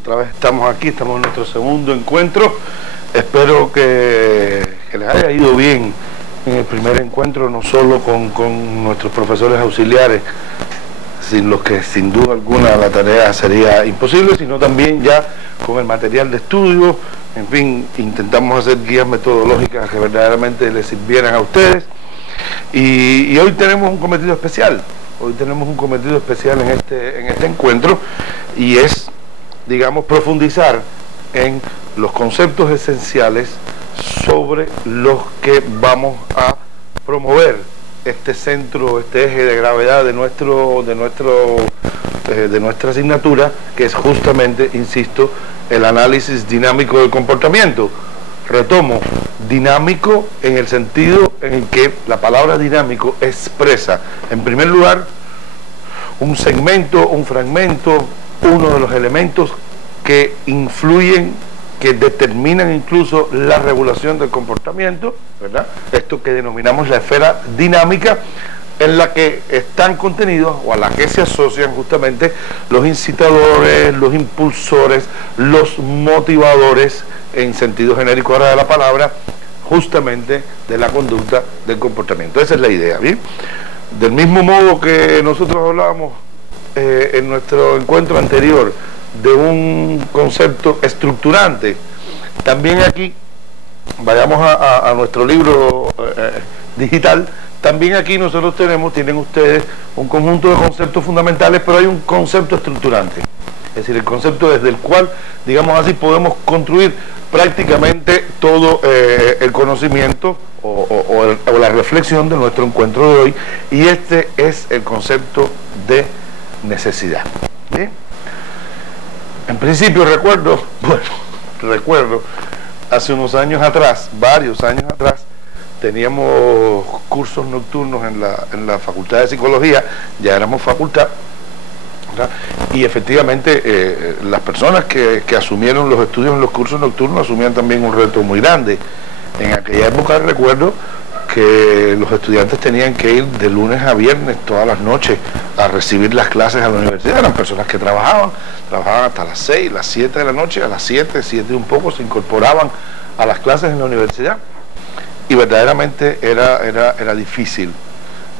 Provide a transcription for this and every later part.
Otra vez estamos aquí, estamos en nuestro segundo encuentro. Espero que les haya ido bien en el primer encuentro, no solo con nuestros profesores auxiliares, sin los que sin duda alguna la tarea sería imposible, sino también ya con el material de estudio. En fin, intentamos hacer guías metodológicas que verdaderamente les sirvieran a ustedes. Y hoy tenemos un cometido especial. Hoy tenemos un cometido especial en este encuentro, y es, digamos, profundizar en los conceptos esenciales sobre los que vamos a promover este centro, este eje de gravedad de nuestra asignatura, que es justamente, insisto, el análisis dinámico del comportamiento. Retomo, dinámico en el sentido en que la palabra dinámico expresa, en primer lugar, un segmento, un fragmento, uno de los elementos que influyen, que determinan incluso la regulación del comportamiento, ¿verdad? Esto que denominamos la esfera dinámica, en la que están contenidos, o a la que se asocian justamente los incitadores, los impulsores, los motivadores, en sentido genérico ahora de la palabra, justamente de la conducta del comportamiento. Esa es la idea, ¿bien? Del mismo modo que nosotros hablábamos en nuestro encuentro anterior de un concepto estructurante, también aquí, vayamos a nuestro libro digital, también aquí nosotros tienen ustedes un conjunto de conceptos fundamentales, pero hay un concepto estructurante, es decir, el concepto desde el cual, digamos así, podemos construir prácticamente todo el conocimiento o la reflexión de nuestro encuentro de hoy, y este es el concepto de necesidad. ¿Bien? En principio recuerdo hace unos años atrás, varios años atrás, teníamos cursos nocturnos en la Facultad de Psicología, ya éramos facultad, ¿verdad? Y efectivamente las personas que asumieron los estudios en los cursos nocturnos asumían también un reto muy grande. En aquella época recuerdo que los estudiantes tenían que ir de lunes a viernes todas las noches a recibir las clases a la universidad. Eran personas que trabajaban hasta las 6, las 7 de la noche, a las 7 y un poco se incorporaban a las clases en la universidad. Y verdaderamente era difícil.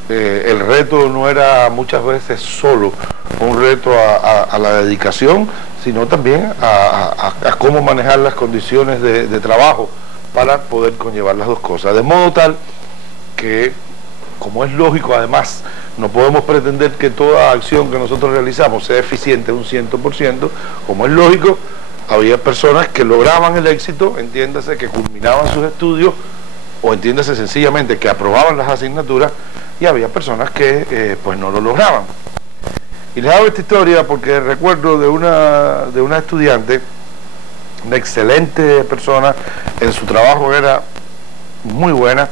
El reto no era muchas veces solo un reto a la dedicación, sino también a cómo manejar las condiciones de trabajo para poder conllevar las dos cosas. De modo tal que, como es lógico, además, no podemos pretender que toda acción que nosotros realizamos sea eficiente un 100%, como es lógico, había personas que lograban el éxito, entiéndase, que culminaban sus estudios, o entiéndase sencillamente que aprobaban las asignaturas, y había personas que pues no lo lograban. Y les hago esta historia porque recuerdo de una estudiante, una excelente persona, en su trabajo era muy buena,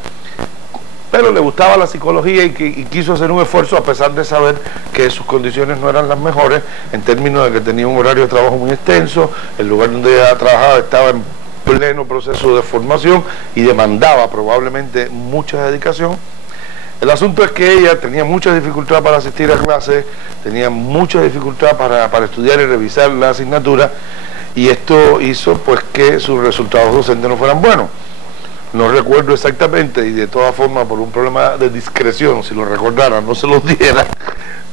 pero le gustaba la psicología y quiso hacer un esfuerzo, a pesar de saber que sus condiciones no eran las mejores, en términos de que tenía un horario de trabajo muy extenso, el lugar donde ella trabajaba estaba en pleno proceso de formación y demandaba probablemente mucha dedicación. El asunto es que ella tenía mucha dificultad para asistir a clases, tenía mucha dificultad para estudiar y revisar la asignatura, y esto hizo pues que sus resultados docentes no fueran buenos. No recuerdo exactamente, y de todas formas por un problema de discreción, si lo recordara no se los diera,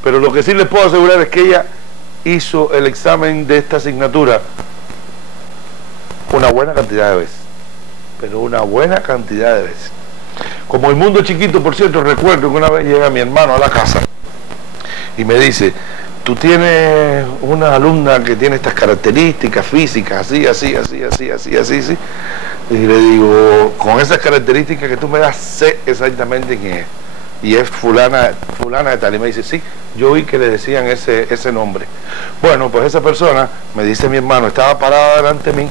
pero lo que sí les puedo asegurar es que ella hizo el examen de esta asignatura una buena cantidad de veces, pero una buena cantidad de veces. Como el mundo es chiquito, por cierto, recuerdo que una vez llega mi hermano a la casa y me dice: tú tienes una alumna que tiene estas características físicas, así, sí. Y le digo: con esas características que tú me das, sé exactamente quién es. Y es fulana de tal. Y me dice: sí, yo vi que le decían ese nombre. Bueno, pues esa persona, me dice mi hermano, estaba parada delante de mí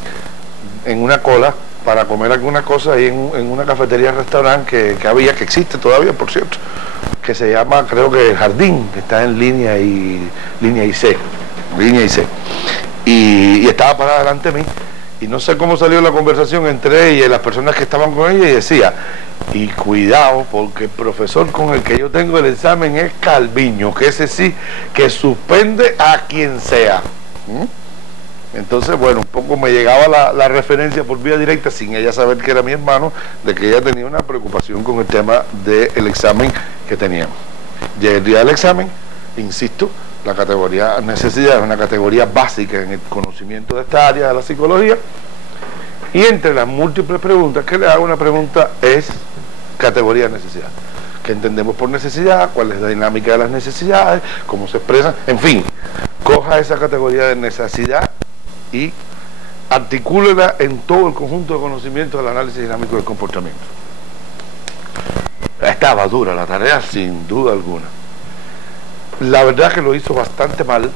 en una cola para comer alguna cosa ahí en una cafetería, restaurante que existe todavía, por cierto, que se llama, creo que El Jardín, que está en línea y C. Y estaba parada delante de mí, y no sé cómo salió la conversación entre ella y las personas que estaban con ella, y decía: y cuidado, porque el profesor con el que yo tengo el examen es Calviño, que ese sí, que suspende a quien sea. Entonces, bueno, un poco me llegaba la referencia por vía directa, sin ella saber que era mi hermano, de que ella tenía una preocupación con el tema del examen que teníamos. Llega el día del examen, insisto, la categoría necesidad es una categoría básica en el conocimiento de esta área de la psicología, y entre las múltiples preguntas que le hago, una pregunta es categoría de necesidad. ¿Qué entendemos por necesidad? ¿Cuál es la dinámica de las necesidades? ¿Cómo se expresan? En fin, coja esa categoría de necesidad y articúlela en todo el conjunto de conocimientos del análisis dinámico del comportamiento. Estaba dura la tarea, sin duda alguna. La verdad que lo hizo bastante mal.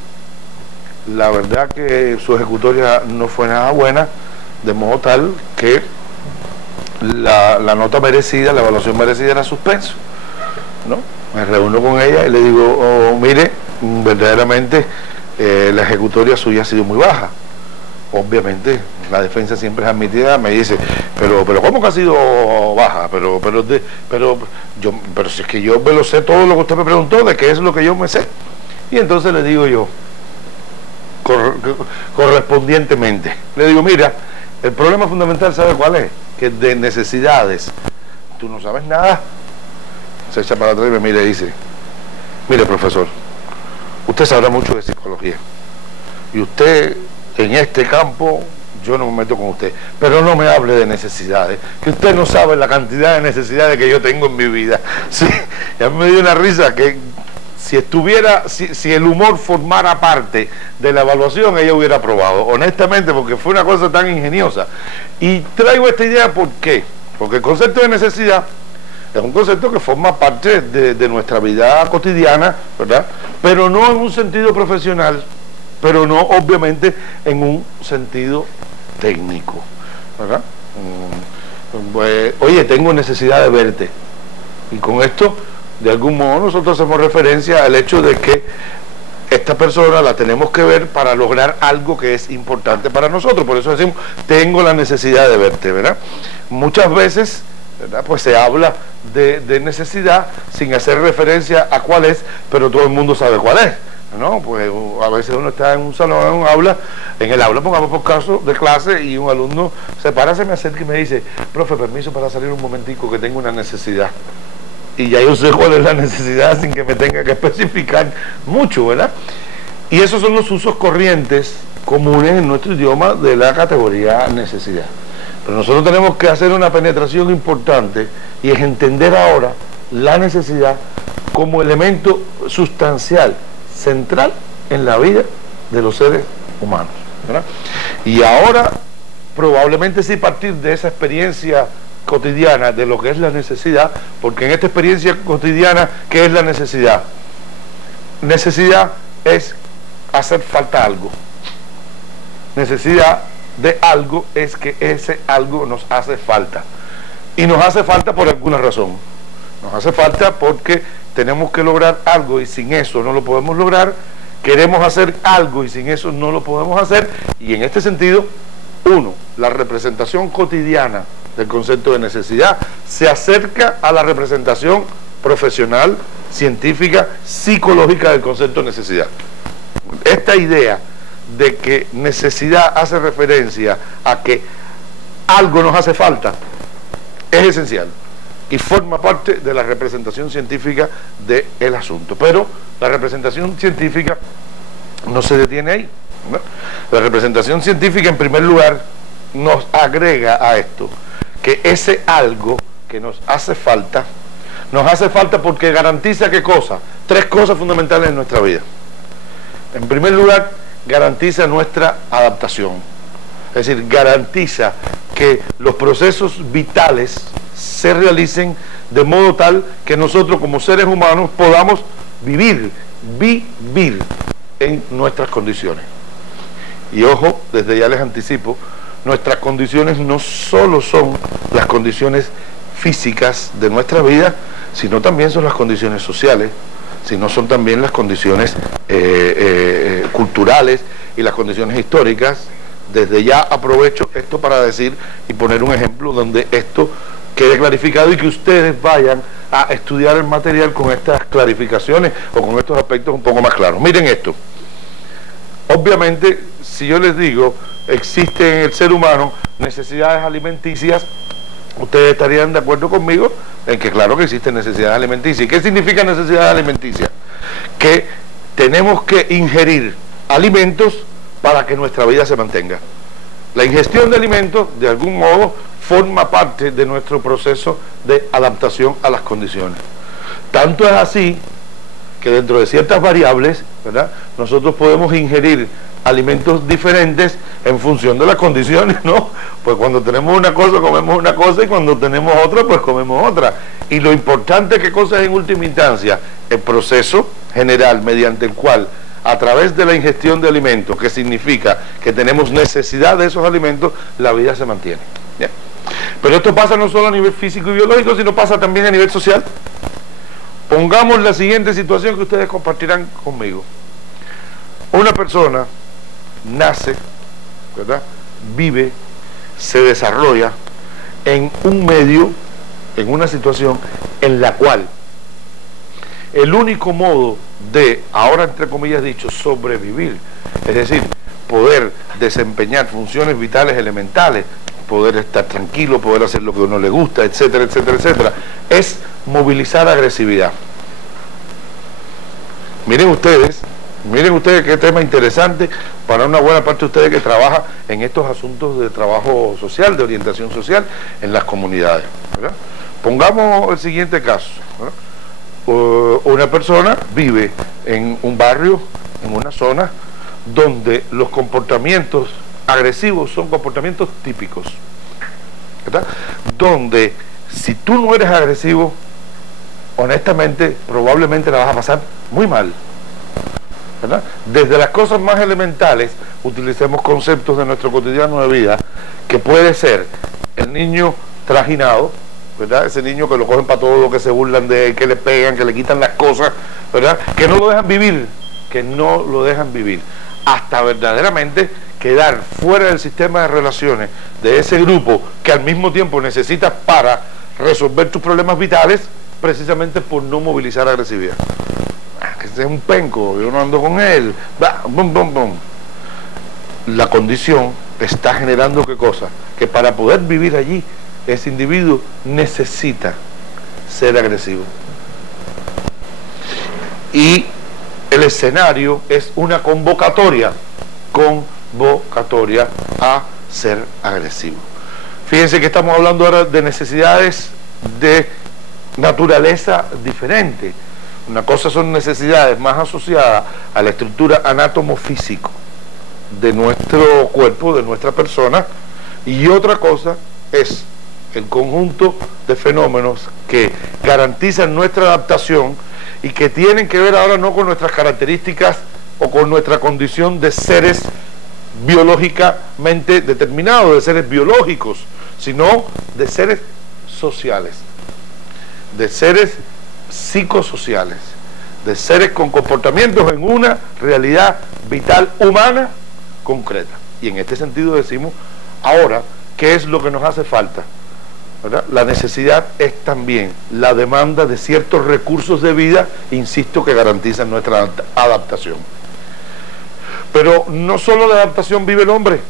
La verdad que su ejecutoria no fue nada buena, de modo tal que la nota merecida, la evaluación merecida era suspenso, ¿no? Me reúno con ella y le digo, oh, mire, verdaderamente la ejecutoria suya ha sido muy baja. Obviamente la defensa siempre es admitida, me dice, pero ¿cómo que ha sido baja? Pero si es que yo me lo sé todo lo que usted me preguntó, de qué es lo que yo me sé. Y entonces le digo yo, correspondientemente, le digo, mira, el problema fundamental, ¿sabe cuál es? Que de necesidades tú no sabes nada. Se echa para atrás y me mira y dice, mire, profesor, usted sabrá mucho de psicología y usted en este campo, yo no me meto con usted, pero no me hable de necesidades, que usted no sabe la cantidad de necesidades que yo tengo en mi vida. Sí, y a mí me dio una risa que si el humor formara parte de la evaluación, ella hubiera aprobado, honestamente, porque fue una cosa tan ingeniosa. Y traigo esta idea, ¿por qué? Porque el concepto de necesidad es un concepto que forma parte de nuestra vida cotidiana, ¿verdad? Pero no en un sentido profesional, pero no obviamente en un sentido técnico, ¿verdad? Pues, oye, tengo necesidad de verte. Y con esto, de algún modo, nosotros hacemos referencia al hecho de que esta persona la tenemos que ver para lograr algo que es importante para nosotros. Por eso decimos, tengo la necesidad de verte, ¿verdad? Muchas veces, ¿verdad?, pues se habla de necesidad sin hacer referencia a cuál es, pero todo el mundo sabe cuál es, ¿no? Pues a veces uno está en un salón, en el aula, pongamos por caso de clase, y un alumno se para, se me acerca y me dice, profe, permiso para salir un momentico que tengo una necesidad. Y ya yo sé cuál es la necesidad sin que me tenga que especificar mucho, ¿verdad? Y esos son los usos corrientes comunes en nuestro idioma de la categoría necesidad. Pero nosotros tenemos que hacer una penetración importante, y es entender ahora la necesidad como elemento sustancial, central en la vida de los seres humanos, ¿verdad? Y ahora, probablemente sí partir de esa experiencia cotidiana de lo que es la necesidad, porque en esta experiencia cotidiana, ¿qué es la necesidad? Necesidad es hacer falta algo. Necesidad de algo es que ese algo nos hace falta. Y nos hace falta por alguna razón. Nos hace falta porque tenemos que lograr algo y sin eso no lo podemos lograr. Queremos hacer algo y sin eso no lo podemos hacer. Y en este sentido, uno, la representación cotidiana del concepto de necesidad se acerca a la representación profesional, científica, psicológica del concepto de necesidad. Esta idea de que necesidad hace referencia a que algo nos hace falta es esencial y forma parte de la representación científica del asunto. Pero la representación científica no se detiene ahí, ¿no? La representación científica, en primer lugar, nos agrega a esto que ese algo que nos hace falta porque garantiza ¿qué cosa? Tres cosas fundamentales en nuestra vida. En primer lugar, garantiza nuestra adaptación. Es decir, garantiza que los procesos vitales se realicen de modo tal que nosotros como seres humanos podamos vivir en nuestras condiciones. Y ojo, desde ya les anticipo, nuestras condiciones no solo son las condiciones físicas de nuestra vida, sino también son las condiciones sociales, sino son también las condiciones culturales y las condiciones históricas. Desde ya aprovecho esto para decir y poner un ejemplo donde esto quede clarificado y que ustedes vayan a estudiar el material con estas clarificaciones o con estos aspectos un poco más claros. Miren esto. Obviamente si yo les digo, existen en el ser humano necesidades alimenticias, ustedes estarían de acuerdo conmigo en que claro que existen necesidades alimenticias. ¿Y qué significa necesidad alimenticia? Que tenemos que ingerir alimentos para que nuestra vida se mantenga. La ingestión de alimentos, de algún modo, forma parte de nuestro proceso de adaptación a las condiciones. Tanto es así que dentro de ciertas variables, ¿verdad?, nosotros podemos ingerir alimentos diferentes en función de las condiciones, ¿no? Pues cuando tenemos una cosa comemos una cosa y cuando tenemos otra pues comemos otra. Y lo importante, ¿qué cosa es en última instancia? El proceso general mediante el cual a través de la ingestión de alimentos, que significa que tenemos necesidad de esos alimentos, la vida se mantiene. ¿Ya? Pero esto pasa no solo a nivel físico y biológico, sino pasa también a nivel social. Pongamos la siguiente situación que ustedes compartirán conmigo. Una persona nace, ¿verdad?, vive, se desarrolla en un medio, en una situación en la cual el único modo de, ahora entre comillas dicho, sobrevivir, es decir, poder desempeñar funciones vitales elementales, poder estar tranquilo, poder hacer lo que a uno le gusta, etcétera, etcétera, etcétera, es movilizar agresividad. Miren ustedes qué tema interesante para una buena parte de ustedes que trabaja en estos asuntos de trabajo social, de orientación social en las comunidades, ¿verdad? Pongamos el siguiente caso, ¿verdad? Una persona vive en un barrio, en una zona donde los comportamientos agresivos son comportamientos típicos, ¿verdad? Donde si tú no eres agresivo, honestamente, probablemente la vas a pasar muy mal, ¿verdad? Desde las cosas más elementales, utilicemos conceptos de nuestro cotidiano de vida, que puede ser el niño trajinado, ¿verdad? Ese niño que lo cogen para todo, que se burlan de él, que le pegan, que le quitan las cosas, ¿verdad? Que no lo dejan vivir, hasta verdaderamente quedar fuera del sistema de relaciones de ese grupo que al mismo tiempo necesitas para resolver tus problemas vitales, precisamente por no movilizar agresividad. Que ese es un penco, yo no ando con él, bum, bum, bum. La condición está generando ¿qué cosa? Que para poder vivir allí, ese individuo necesita ser agresivo. Y el escenario es una convocatoria a ser agresivo. Fíjense que estamos hablando ahora de necesidades de naturaleza diferente. Una cosa son necesidades más asociadas a la estructura anátomo-físico de nuestro cuerpo, de nuestra persona, y otra cosa es el conjunto de fenómenos que garantizan nuestra adaptación y que tienen que ver ahora no con nuestras características o con nuestra condición de seres biológicamente determinados, de seres biológicos, sino de seres sociales, de seres psicosociales, de seres con comportamientos en una realidad vital humana concreta. Y en este sentido decimos, ahora, ¿qué es lo que nos hace falta? ¿Verdad? La necesidad es también la demanda de ciertos recursos de vida, insisto, que garantizan nuestra adaptación. Pero no solo de adaptación vive el hombre.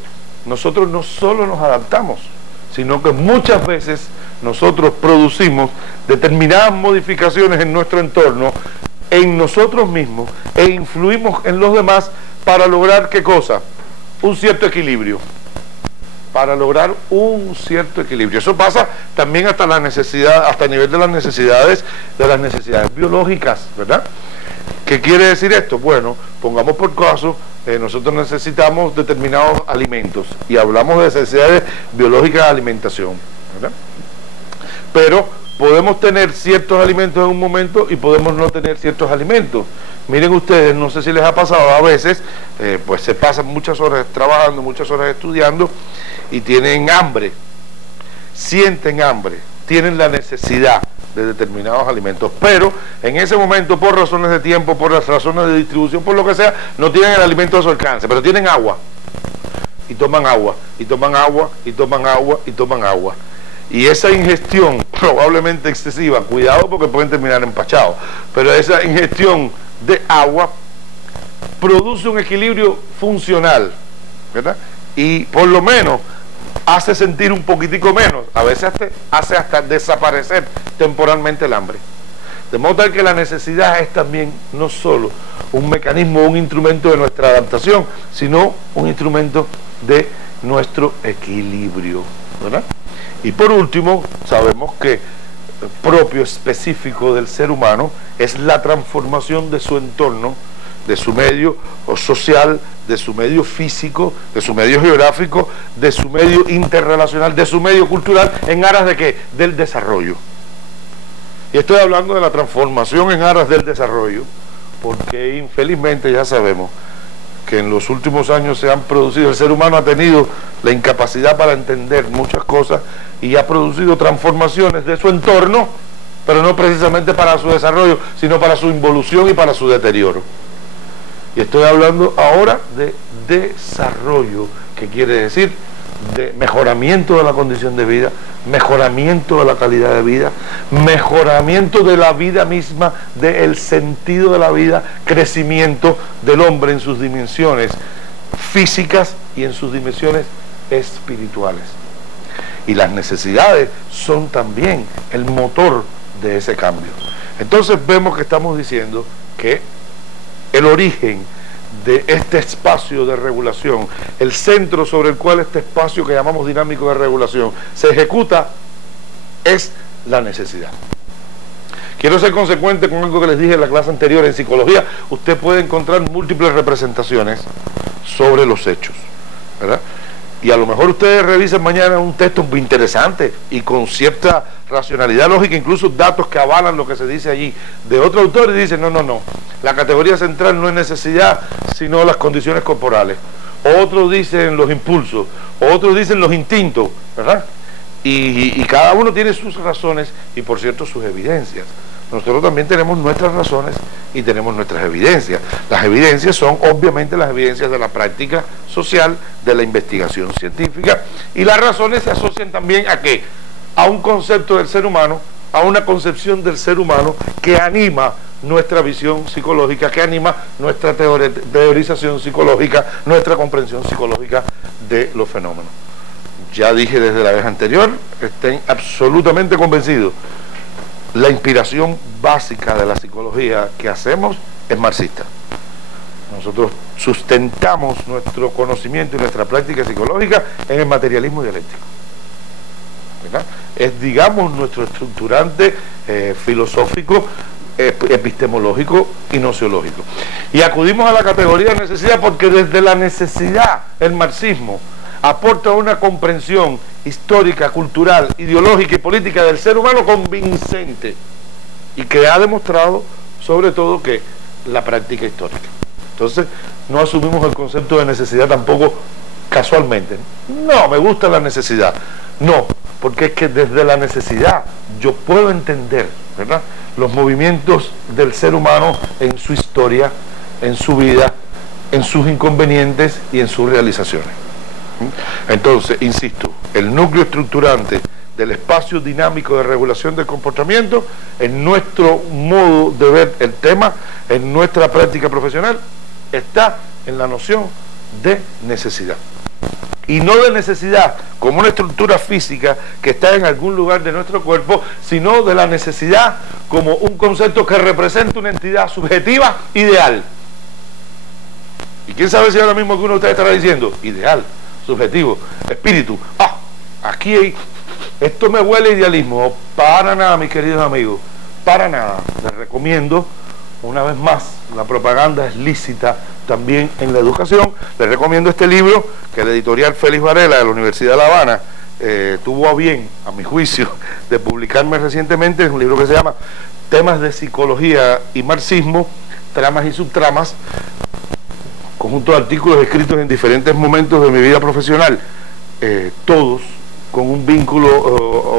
Nosotros no solo nos adaptamos, sino que muchas veces nosotros producimos determinadas modificaciones en nuestro entorno, en nosotros mismos, e influimos en los demás para lograr ¿qué cosa? Un cierto equilibrio. Para lograr un cierto equilibrio. Eso pasa también hasta la necesidad, hasta el nivel de las necesidades biológicas, ¿verdad? ¿Qué quiere decir esto? Bueno, pongamos por caso, nosotros necesitamos determinados alimentos y hablamos de necesidades biológicas de alimentación, ¿verdad? Pero podemos tener ciertos alimentos en un momento y podemos no tener ciertos alimentos. Miren ustedes, no sé si les ha pasado, a veces pues se pasan muchas horas trabajando, muchas horas estudiando y tienen hambre, sienten hambre, tienen la necesidad de determinados alimentos, pero en ese momento, por razones de tiempo, por las razones de distribución, por lo que sea, no tienen el alimento a su alcance, pero tienen agua, y toman agua, y toman agua, y toman agua, y toman agua. Y esa ingestión probablemente excesiva, cuidado porque pueden terminar empachados, pero esa ingestión de agua produce un equilibrio funcional ¿verdad? Y por lo menos hace sentir un poquitico menos, a veces hace hasta desaparecer temporalmente el hambre. De modo tal que la necesidad es también no solo un mecanismo, un instrumento de nuestra adaptación, sino un instrumento de nuestro equilibrio, ¿verdad? Y por último, sabemos que propio, específico del ser humano es la transformación de su entorno, de su medio social, de su medio físico, de su medio geográfico, de su medio interrelacional, de su medio cultural, en aras de ¿qué? Del desarrollo. Y estoy hablando de la transformación en aras del desarrollo, porque infelizmente ya sabemos que en los últimos años se han producido, el ser humano ha tenido la incapacidad para entender muchas cosas y ha producido transformaciones de su entorno, pero no precisamente para su desarrollo, sino para su involución y para su deterioro. Y estoy hablando ahora de desarrollo, que quiere decir de mejoramiento de la condición de vida, mejoramiento de la calidad de vida, mejoramiento de la vida misma, del sentido de la vida, crecimiento del hombre en sus dimensiones físicas y en sus dimensiones espirituales. Y las necesidades son también el motor de ese cambio. Entonces vemos que estamos diciendo que el origen de este espacio de regulación, el centro sobre el cual este espacio que llamamos dinámico de regulación se ejecuta, es la necesidad. Quiero ser consecuente con algo que les dije en la clase anterior. En psicología usted puede encontrar múltiples representaciones sobre los hechos, ¿verdad? Y a lo mejor ustedes revisen mañana un texto muy interesante y con cierta racionalidad lógica, incluso datos que avalan lo que se dice allí, de otro autor, y dicen, no, la categoría central no es necesidad, sino las condiciones corporales. Otros dicen los impulsos, otros dicen los instintos, ¿verdad? Y cada uno tiene sus razones y, por cierto, sus evidencias. Nosotros también tenemos nuestras razones y tenemos nuestras evidencias. Las evidencias son obviamente las evidencias de la práctica social, de la investigación científica, y las razones se asocian también ¿a qué? A un concepto del ser humano, a una concepción del ser humano que anima nuestra visión psicológica, que anima nuestra teorización psicológica, nuestra comprensión psicológica de los fenómenos. Ya dije desde la vez anterior, estén absolutamente convencidos, la inspiración básica de la psicología que hacemos es marxista. Nosotros sustentamos nuestro conocimiento y nuestra práctica psicológica en el materialismo dialéctico, ¿verdad? Es, digamos, nuestro estructurante filosófico, epistemológico y nociológico. Y acudimos a la categoría de necesidad porque desde la necesidad el marxismo aporta una comprensión histórica, cultural, ideológica y política del ser humano convincente, y que ha demostrado sobre todo que la práctica histórica. Entonces no asumimos el concepto de necesidad tampoco casualmente. No, me gusta la necesidad. No, porque es que desde la necesidad yo puedo entender, ¿verdad?, los movimientos del ser humano en su historia, en su vida, en sus inconvenientes y en sus realizaciones. Entonces, insisto, el núcleo estructurante del espacio dinámico de regulación del comportamiento, en nuestro modo de ver el tema, en nuestra práctica profesional, está en la noción de necesidad. Y no de necesidad como una estructura física que está en algún lugar de nuestro cuerpo, sino de la necesidad como un concepto que representa una entidad subjetiva ideal. ¿Y quién sabe si ahora mismo alguno de ustedes estará diciendo ideal, subjetivo, espíritu? Aquí hay, esto me huele a idealismo. Para nada, mis queridos amigos, para nada. Les recomiendo, una vez más, la propaganda es lícita también en la educación. Les recomiendo este libro que la editorial Félix Varela de la Universidad de La Habana tuvo a bien, a mi juicio, de publicarme recientemente. Es un libro que se llama Temas de Psicología y Marxismo, Tramas y Subtramas, conjunto de artículos escritos en diferentes momentos de mi vida profesional, todos con un vínculo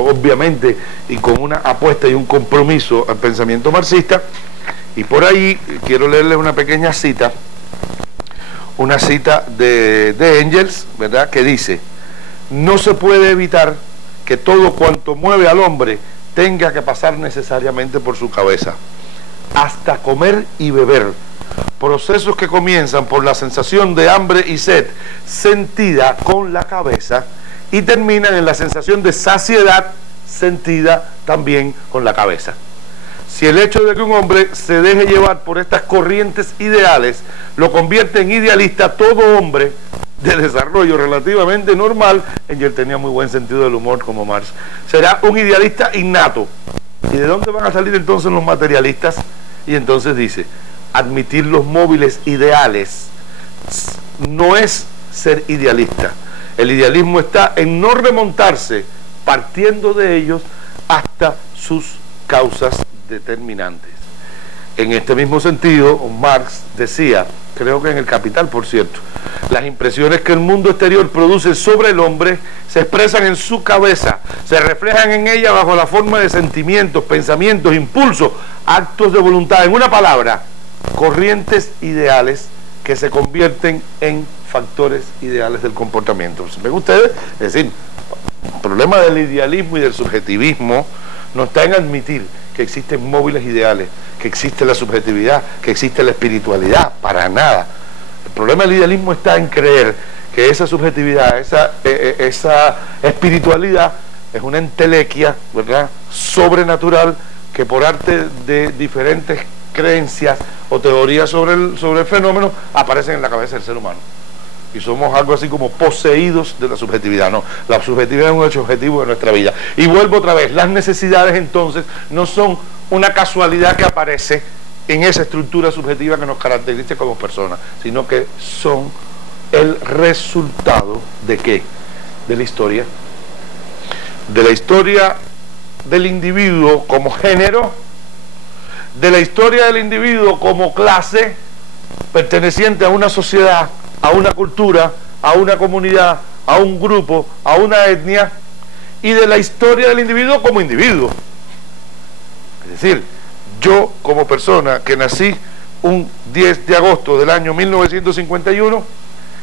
obviamente y con una apuesta y un compromiso al pensamiento marxista. Y por ahí quiero leerles una pequeña cita, una cita de Engels, ¿verdad?, que dice: no se puede evitar que todo cuanto mueve al hombre tenga que pasar necesariamente por su cabeza. Hasta comer y beber procesos que comienzan por la sensación de hambre y sed sentida con la cabeza y terminan en la sensación de saciedad sentida también con la cabeza. Si el hecho de que un hombre se deje llevar por estas corrientes ideales lo convierte en idealista, todo hombre de desarrollo relativamente normal, y él tenía muy buen sentido del humor como Marx, será un idealista innato. ¿Y de dónde van a salir entonces los materialistas? Y entonces dice, admitir los móviles ideales no es ser idealista. El idealismo está en no remontarse partiendo de ellos hasta sus causas determinantes. En este mismo sentido, Marx decía, creo que en El Capital, por cierto, las impresiones que el mundo exterior produce sobre el hombre se expresan en su cabeza, se reflejan en ella bajo la forma de sentimientos, pensamientos, impulsos, actos de voluntad, en una palabra, corrientes ideales que se convierten en factores ideales del comportamiento. ¿Ven ustedes? Es decir, el problema del idealismo y del subjetivismo no está en admitir que existen móviles ideales, que existe la subjetividad, que existe la espiritualidad, para nada. El problema del idealismo está en creer que esa subjetividad, esa espiritualidad es una entelequia, ¿verdad?, sobrenatural, que por arte de diferentes creencias o teorías sobre el fenómeno aparecen en la cabeza del ser humano. Y somos algo así como poseídos de la subjetividad. No, la subjetividad es un hecho objetivo de nuestra vida. Y vuelvo otra vez, las necesidades entonces no son una casualidad que aparece en esa estructura subjetiva que nos caracteriza como personas, sino que son el resultado ¿de qué? De la historia. De la historia del individuo como género, de la historia del individuo como clase, perteneciente a una sociedad, a una cultura, a una comunidad, a un grupo, a una etnia, y de la historia del individuo como individuo. Es decir, yo como persona que nací un 10 de agosto del año 1951,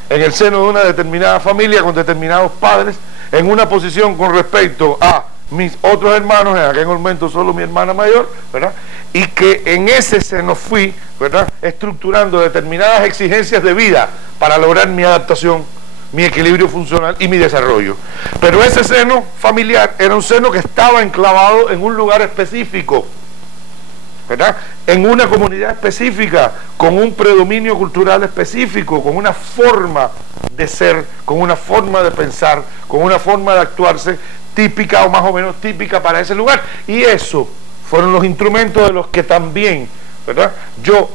en el seno de una determinada familia, con determinados padres, en una posición con respecto a mis otros hermanos, en aquel momento solo mi hermana mayor, ¿verdad?, y que en ese seno fui, ¿verdad?, estructurando determinadas exigencias de vida para lograr mi adaptación, mi equilibrio funcional y mi desarrollo. Pero ese seno familiar era un seno que estaba enclavado en un lugar específico, ¿verdad?, en una comunidad específica, con un predominio cultural específico, con una forma de ser, con una forma de pensar, con una forma de actuarse típica o más o menos típica para ese lugar. Y eso fueron los instrumentos de los que también, ¿verdad?, yo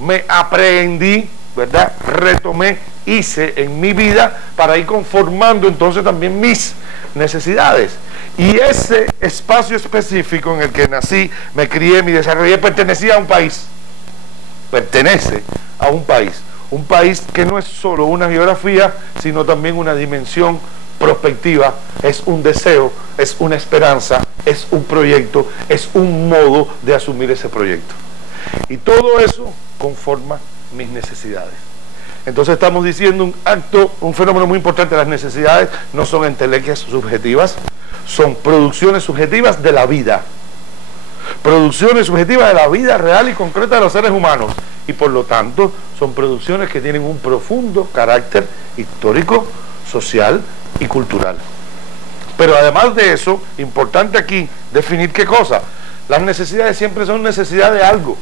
me aprendí, ¿verdad?, retomé, hice en mi vida para ir conformando entonces también mis necesidades. Y ese espacio específico en el que nací, me crié, me desarrollé, pertenecía a un país. Pertenece a un país que no es solo una geografía, sino también una dimensión prospectiva, es un deseo, es una esperanza, es un proyecto, es un modo de asumir ese proyecto. Y todo eso conforma mis necesidades. Entonces estamos diciendo un fenómeno muy importante. Las necesidades no son entelequias subjetivas, son producciones subjetivas de la vida. Producciones subjetivas de la vida real y concreta de los seres humanos. Y por lo tanto son producciones que tienen un profundo carácter histórico, social y cultural. Pero además de eso, importante aquí definir qué cosa. Las necesidades siempre son necesidad de algo.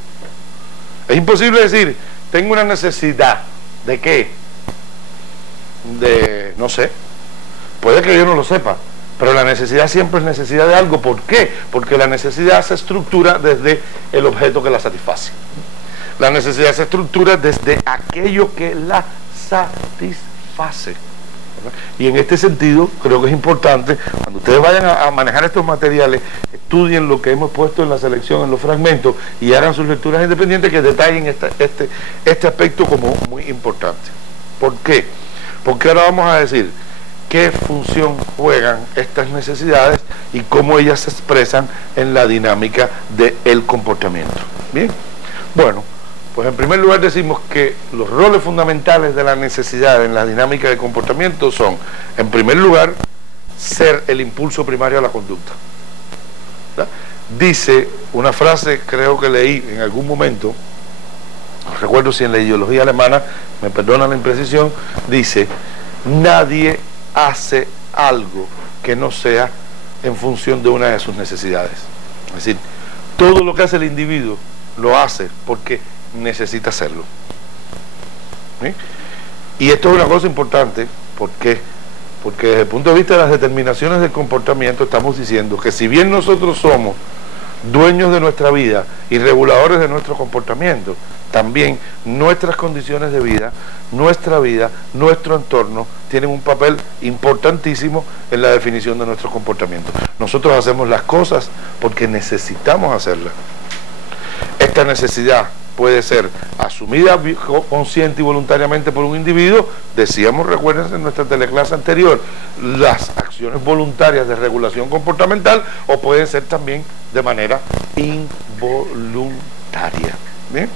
Es imposible decir, tengo una necesidad ¿de qué? De, no sé, puede que yo no lo sepa, pero la necesidad siempre es necesidad de algo. ¿Por qué? Porque la necesidad se estructura desde el objeto que la satisface. La necesidad se estructura desde aquello que la satisface. Y en este sentido creo que es importante, cuando ustedes vayan a manejar estos materiales, estudien lo que hemos puesto en la selección, en los fragmentos, y hagan sus lecturas independientes que detallen este aspecto como muy importante. ¿Por qué? Porque ahora vamos a decir qué función juegan estas necesidades y cómo ellas se expresan en la dinámica del comportamiento. Bien, bueno, pues en primer lugar decimos que los roles fundamentales de la necesidad en la dinámica de comportamiento son, en primer lugar, ser el impulso primario a la conducta. ¿Verdad? Dice una frase, creo que leí en algún momento, no recuerdo si en la ideología alemana, me perdona la imprecisión, dice, nadie hace algo que no sea en función de una de sus necesidades. Es decir, todo lo que hace el individuo lo hace porque necesita hacerlo. ¿Sí? Y esto es una cosa importante, ¿por qué? Porque desde el punto de vista de las determinaciones del comportamiento estamos diciendo que si bien nosotros somos dueños de nuestra vida y reguladores de nuestro comportamiento, también nuestras condiciones de vida, nuestro entorno tienen un papel importantísimo en la definición de nuestro comportamiento. Nosotros hacemos las cosas porque necesitamos hacerlas. Esta necesidad puede ser asumida consciente y voluntariamente por un individuo. Decíamos, recuérdense en nuestra teleclase anterior, las acciones voluntarias de regulación comportamental, o pueden ser también de manera involuntaria. ¿Bien?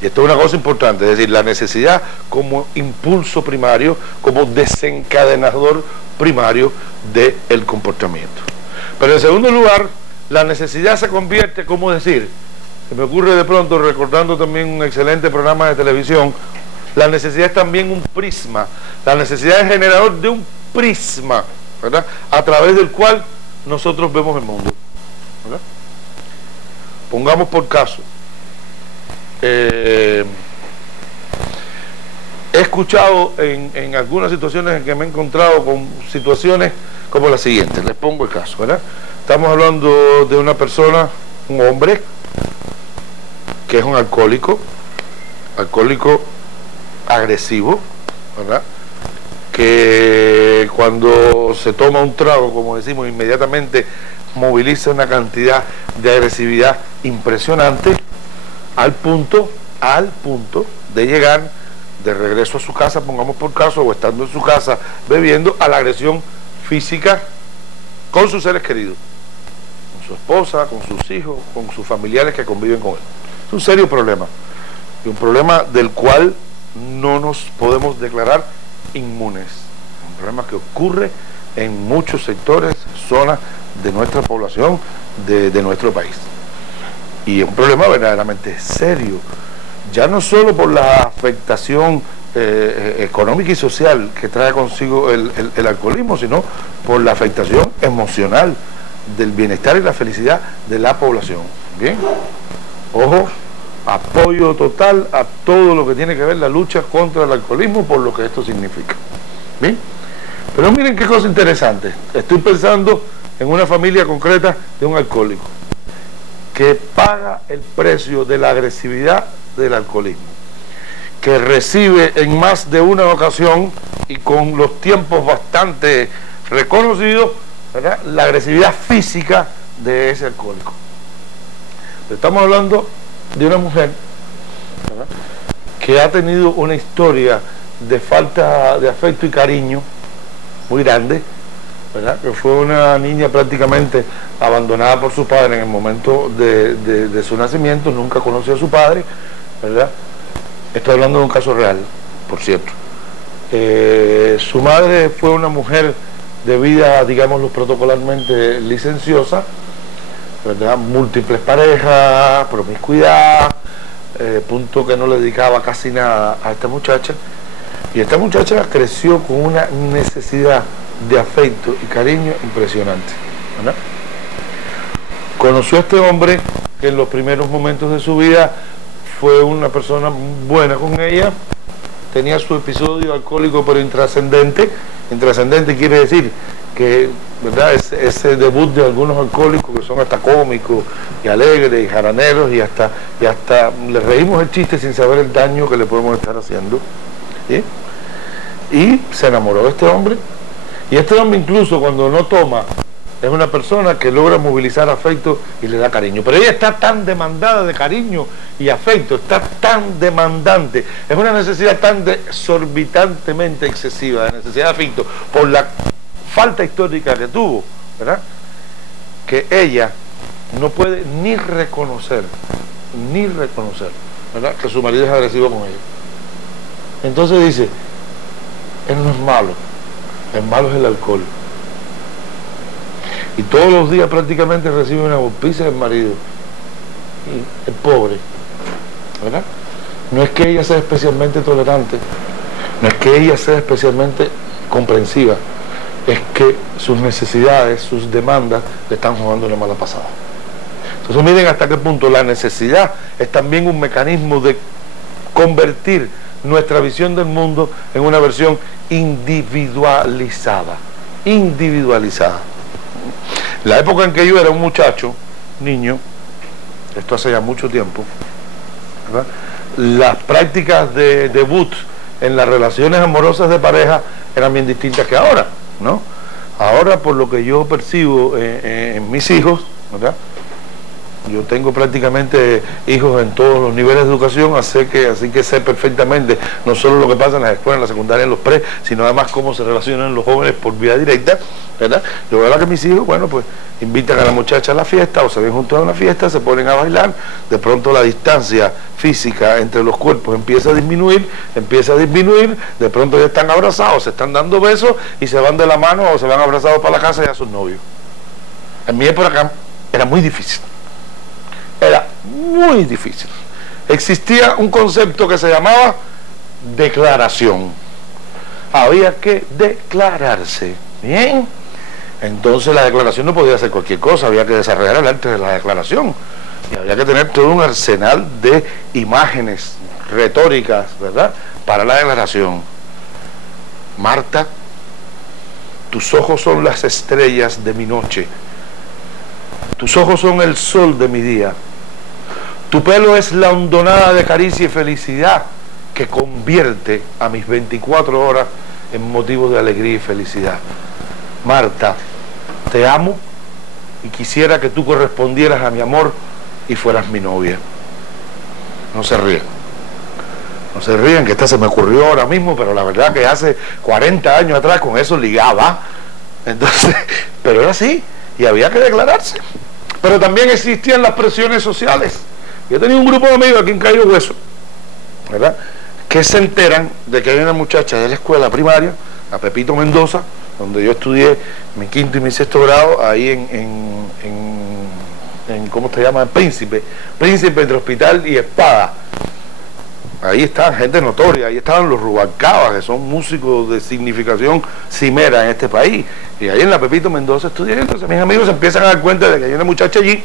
Y esto es una cosa importante, es decir, la necesidad como impulso primario, como desencadenador primario del comportamiento. Pero en segundo lugar, la necesidad se convierte, ¿cómo decir? Se me ocurre de pronto, recordando también un excelente programa de televisión, la necesidad es también un prisma, la necesidad es generador de un prisma, ¿verdad?, a través del cual nosotros vemos el mundo, ¿verdad? Pongamos por caso, he escuchado en algunas situaciones en que me he encontrado con situaciones como la siguiente. Les pongo el caso, ¿verdad? Estamos hablando de una persona, un hombre que es un alcohólico agresivo, ¿verdad?, que cuando se toma un trago, como decimos, inmediatamente moviliza una cantidad de agresividad impresionante, al punto de llegar de regreso a su casa, pongamos por caso, o estando en su casa bebiendo, a la agresión física con sus seres queridos, con su esposa, con sus hijos, con sus familiares que conviven con él. Es un serio problema, y un problema del cual no nos podemos declarar inmunes. Un problema que ocurre en muchos sectores, zonas de nuestra población, de nuestro país. Y es un problema verdaderamente serio, ya no solo por la afectación económica y social que trae consigo el alcoholismo, sino por la afectación emocional del bienestar y la felicidad de la población. Bien, ojo, apoyo total a todo lo que tiene que ver la lucha contra el alcoholismo, por lo que esto significa. Bien, pero miren qué cosa interesante. Estoy pensando en una familia concreta de un alcohólico que paga el precio de la agresividad del alcoholismo, que recibe en más de una ocasión y con los tiempos bastante reconocidos, ¿verdad?, la agresividad física de ese alcohólico. Estamos hablando de una mujer, ¿verdad?, que ha tenido una historia de falta de afecto y cariño muy grande, ¿verdad?, que fue una niña prácticamente abandonada por su padre en el momento de su nacimiento, nunca conoció a su padre, ¿verdad? Estoy hablando de un caso real, por cierto. Su madre fue una mujer de vida, digámoslo protocolarmente, licenciosa, ¿verdad?, múltiples parejas, promiscuidad, punto que no le dedicaba casi nada a esta muchacha, y esta muchacha creció con una necesidad de afecto y cariño impresionante, ¿verdad? Conoció a este hombre que en los primeros momentos de su vida fue una persona buena con ella, tenía su episodio alcohólico pero intrascendente. Intrascendente quiere decir que, ¿verdad?, ese debut de algunos alcohólicos que son hasta cómicos y alegres y jaraneros, y hasta le reímos el chiste sin saber el daño que le podemos estar haciendo, ¿sí? Y se enamoró de este hombre, y este hombre incluso cuando no toma es una persona que logra movilizar afecto y le da cariño, pero ella está tan demandada de cariño y afecto, está tan demandante, es una necesidad tan desorbitantemente excesiva de necesidad de afecto por la falta histórica que tuvo, ¿verdad?, que ella no puede ni reconocer, ¿verdad?, que su marido es agresivo con ella. Entonces dice, él no es malo, el malo es el alcohol. Y todos los días prácticamente recibe una golpiza del marido, y el pobre, ¿verdad? no es que ella sea especialmente tolerante, no es que ella sea especialmente comprensiva, es que sus necesidades, sus demandas le están jugando una mala pasada. Entonces miren hasta qué punto la necesidad es también un mecanismo de convertir nuestra visión del mundo en una versión individualizada. La época en que yo era un muchacho, niño, esto hace ya mucho tiempo, ¿verdad?, las prácticas de debut en las relaciones amorosas de pareja eran bien distintas que ahora, ¿no? Ahora, por lo que yo percibo en mis hijos, ¿verdad?, yo tengo prácticamente hijos en todos los niveles de educación, así que sé perfectamente no solo lo que pasa en las escuelas, en la secundaria, en los pre, sino además cómo se relacionan los jóvenes por vía directa, ¿verdad? Yo veo que mis hijos, bueno, pues invitan a la muchacha a la fiesta o se ven juntos a una fiesta, se ponen a bailar, de pronto la distancia física entre los cuerpos empieza a disminuir, de pronto ya están abrazados, se están dando besos y se van de la mano o se van abrazados para la casa y a sus novios. En mi época era muy difícil. Era muy difícil. Existía un concepto que se llamaba declaración. Había que declararse. Bien. Entonces la declaración no podía ser cualquier cosa, había que desarrollar el arte de la declaración. Y había que tener todo un arsenal de imágenes retóricas, ¿verdad?, para la declaración. Marta, tus ojos son las estrellas de mi noche. Tus ojos son el sol de mi día. Tu pelo es la hondonada de caricia y felicidad que convierte a mis 24 horas en motivo de alegría y felicidad. Marta, te amo y quisiera que tú correspondieras a mi amor y fueras mi novia. No se ríen. No se ríen, que esta se me ocurrió ahora mismo, pero la verdad que hace 40 años atrás con eso ligaba. Entonces, pero era así, y había que declararse. Pero también existían las presiones sociales. Yo tenía un grupo de amigos aquí en Cayo Hueso, ¿verdad?, que se enteran de que hay una muchacha de la escuela primaria, la Pepito Mendoza, donde yo estudié mi quinto y mi sexto grado, ahí en ¿cómo se llama?, Príncipe entre Hospital y Espada. Ahí estaban gente notoria, ahí estaban los Rubalcaba, que son músicos de significación cimera en este país. Y ahí en la Pepito Mendoza estudié. Entonces mis amigos se empiezan a dar cuenta de que hay una muchacha allí.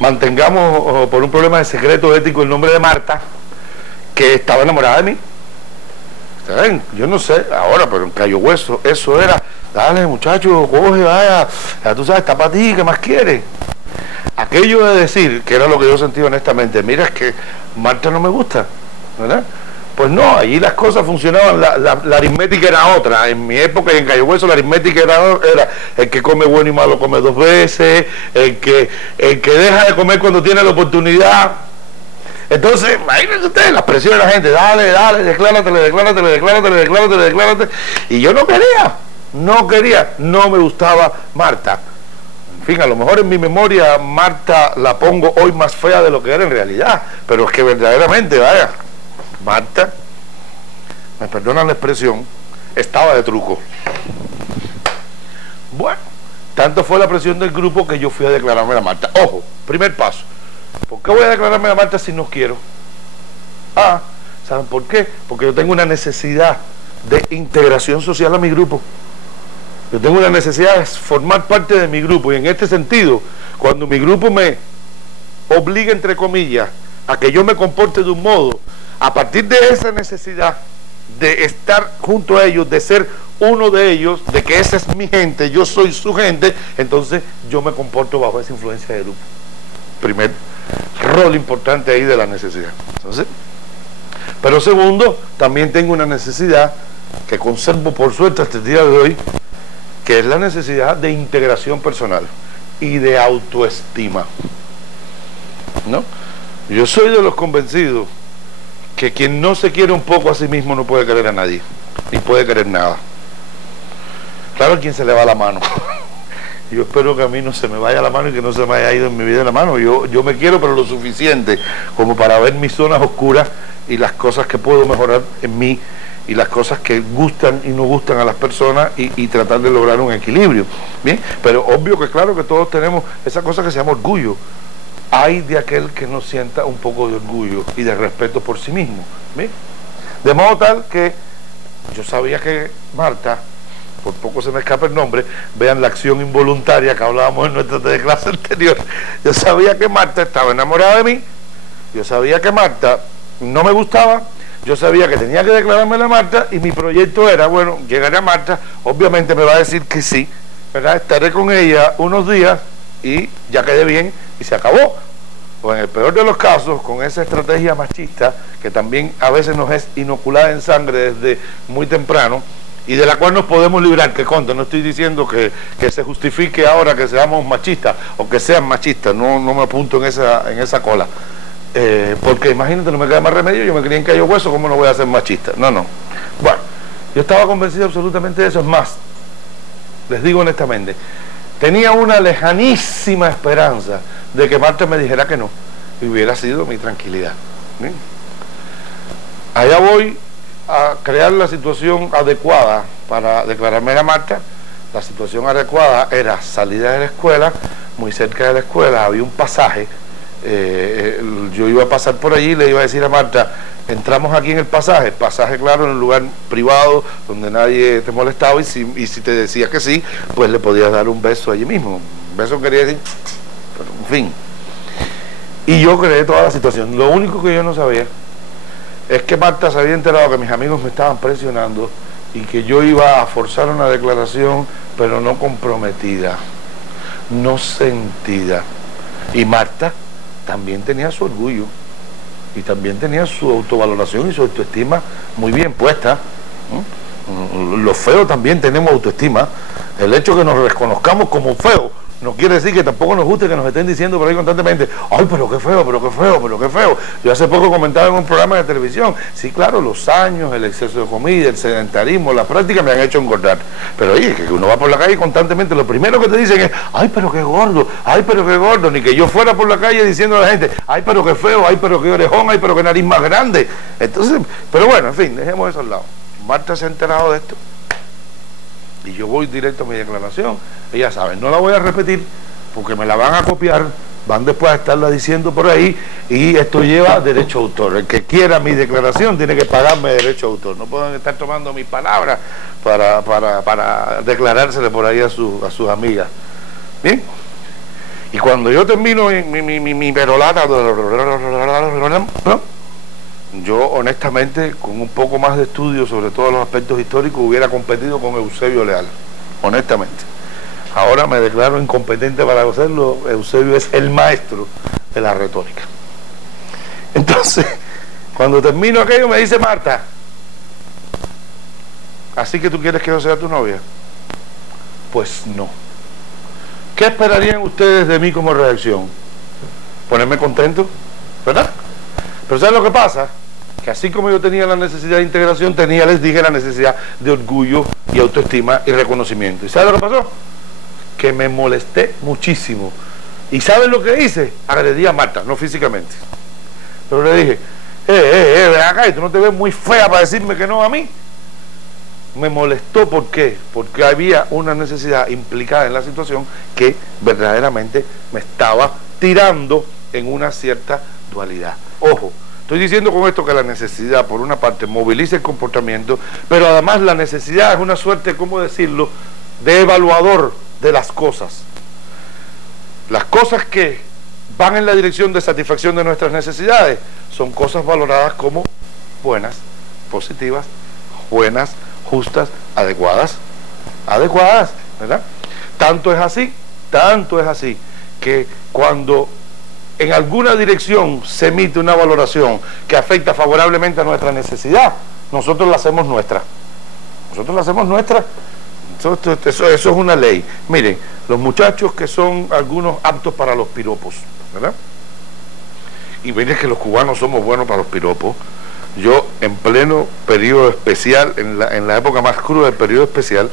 Mantengamos por un problema de secreto ético el nombre de Marta, que estaba enamorada de mí. ¿Saben? Yo no sé ahora, pero en Cayo Hueso eso era: dale muchacho, coge, vaya, ya tú sabes, está para ti, ¿qué más quieres? Aquello de decir, que era lo que yo sentí honestamente, mira, es que Marta no me gusta, ¿verdad? Pues no, allí las cosas funcionaban, la aritmética era otra. En mi época y en Cayo Hueso la aritmética era el que come bueno y malo come dos veces, el que deja de comer cuando tiene la oportunidad. Entonces, imagínense ustedes las presiones de la gente: dale, declárate. Y yo no quería, no me gustaba Marta. En fin, a lo mejor en mi memoria Marta la pongo hoy más fea de lo que era en realidad, pero es que verdaderamente, vaya, Marta, me perdonan la expresión, estaba de truco. Bueno, tanto fue la presión del grupo que yo fui a declararme a Marta. Ojo, primer paso: ¿por qué voy a declararme a Marta si no quiero? ¿Saben por qué? Porque yo tengo una necesidad de integración social a mi grupo. Yo tengo una necesidad de formar parte de mi grupo, y en este sentido, cuando mi grupo me obliga, entre comillas, a que yo me comporte de un modo, a partir de esa necesidad de estar junto a ellos, de ser uno de ellos, de que esa es mi gente, yo soy su gente, entonces yo me comporto bajo esa influencia de grupo. Primer rol importante ahí de la necesidad. Entonces, pero segundo, también tengo una necesidad que conservo por suerte hasta el día de hoy, que es la necesidad de integración personal y de autoestima, ¿no? Yo soy de los convencidos que quien no se quiere un poco a sí mismo no puede querer a nadie, ni puede querer nada. Claro, a quien se le va la mano. Yo espero que a mí no se me vaya la mano y que no se me haya ido en mi vida la mano. Yo me quiero, pero lo suficiente como para ver mis zonas oscuras y las cosas que puedo mejorar en mí, y las cosas que gustan y no gustan a las personas, y tratar de lograr un equilibrio. Bien, pero obvio que claro que todos tenemos esa cosa que se llama orgullo. hay de aquel que no sienta un poco de orgullo y de respeto por sí mismo. ¿Ve? De modo tal que yo sabía que Marta, por poco se me escapa el nombre, vean la acción involuntaria que hablábamos en nuestra clase anterior, yo sabía que Marta estaba enamorada de mí, yo sabía que Marta no me gustaba, yo sabía que tenía que declararme a Marta y mi proyecto era, bueno, llegaré a Marta, obviamente me va a decir que sí, ¿verdad? Estaré con ella unos días y ya quedé bien y se acabó. O en el peor de los casos, con esa estrategia machista que también a veces nos es inoculada en sangre desde muy temprano y de la cual nos podemos librar, que conte, no estoy diciendo que se justifique ahora que seamos machistas o que sean machistas, no me apunto en esa cola. Porque imagínate, no me queda más remedio, yo me crié en Cayo Hueso, ¿cómo no voy a ser machista? No. Bueno, yo estaba convencido absolutamente de eso. Es más, les digo honestamente, tenía una lejanísima esperanza de que Marta me dijera que no, y hubiera sido mi tranquilidad. ¿Sí? Allá voy a crear la situación adecuada para declararme a Marta. La situación adecuada era salida de la escuela, muy cerca de la escuela había un pasaje. Yo iba a pasar por allí y le iba a decir a Marta, entramos aquí en el pasaje claro, en un lugar privado donde nadie te molestaba, y si te decía que sí, pues le podías dar un beso allí mismo. Un beso quería decir, pero en fin. Y yo creé toda la situación. Lo único que yo no sabía es que Marta se había enterado que mis amigos me estaban presionando y que yo iba a forzar una declaración, pero no comprometida, no sentida. Y Marta también tenía su orgullo y también tenía su autovaloración y su autoestima muy bien puesta. Los feos también tenemos autoestima. El hecho de que nos reconozcamos como feos no quiere decir que tampoco nos guste que nos estén diciendo por ahí constantemente, ay, pero qué feo, pero qué feo, pero qué feo. Yo hace poco comentaba en un programa de televisión, sí, claro, los años, el exceso de comida, el sedentarismo, la práctica me han hecho engordar. Pero oye, que uno va por la calle constantemente, lo primero que te dicen es, ay, pero qué gordo, ay, pero qué gordo. Ni que yo fuera por la calle diciendo a la gente, ay, pero qué feo, ay, pero qué orejón, ay, pero qué nariz más grande. Entonces, pero bueno, en fin, dejemos eso al lado. Marta se ha enterado de esto y yo voy directo a mi declaración. Ella sabe, no la voy a repetir porque me la van a copiar, van después a estarla diciendo por ahí, y esto lleva derecho a autor. El que quiera mi declaración tiene que pagarme derecho a autor. No pueden estar tomando mis palabras para declarársele por ahí a sus amigas. ¿Bien? Y cuando yo termino mi perolata, ¿no? Yo honestamente, con un poco más de estudio sobre todos los aspectos históricos, hubiera competido con Eusebio Leal, honestamente. Ahora me declaro incompetente para hacerlo. Eusebio es el maestro de la retórica. Entonces, cuando termino aquello, me dice Marta, ¿así que tú quieres que yo sea tu novia? Pues no. ¿Qué esperarían ustedes de mí como reacción? ¿Ponerme contento? ¿Verdad? Pero ¿saben lo que pasa? Que así como yo tenía la necesidad de integración, les dije, la necesidad de orgullo y autoestima y reconocimiento. ¿Y saben lo que pasó? Que me molesté muchísimo. ¿Y saben lo que hice? Agredí a Marta, no físicamente. Pero le dije, ven acá, y tú no te ves muy fea para decirme que no a mí. Me molestó, ¿por qué? Porque había una necesidad implicada en la situación que verdaderamente me estaba tirando en una cierta dualidad. Ojo, estoy diciendo con esto que la necesidad, por una parte, moviliza el comportamiento, pero además la necesidad es una suerte, ¿cómo decirlo?, de evaluador de las cosas. Las cosas que van en la dirección de satisfacción de nuestras necesidades son cosas valoradas como buenas, positivas, buenas, justas, adecuadas, ¿verdad? Tanto es así que cuando en alguna dirección se emite una valoración que afecta favorablemente a nuestra necesidad, nosotros la hacemos nuestra. Eso es una ley. Miren, los muchachos que son algunos aptos para los piropos, ¿verdad? Y miren que los cubanos somos buenos para los piropos. Yo, en pleno periodo especial, en la época más cruda del periodo especial,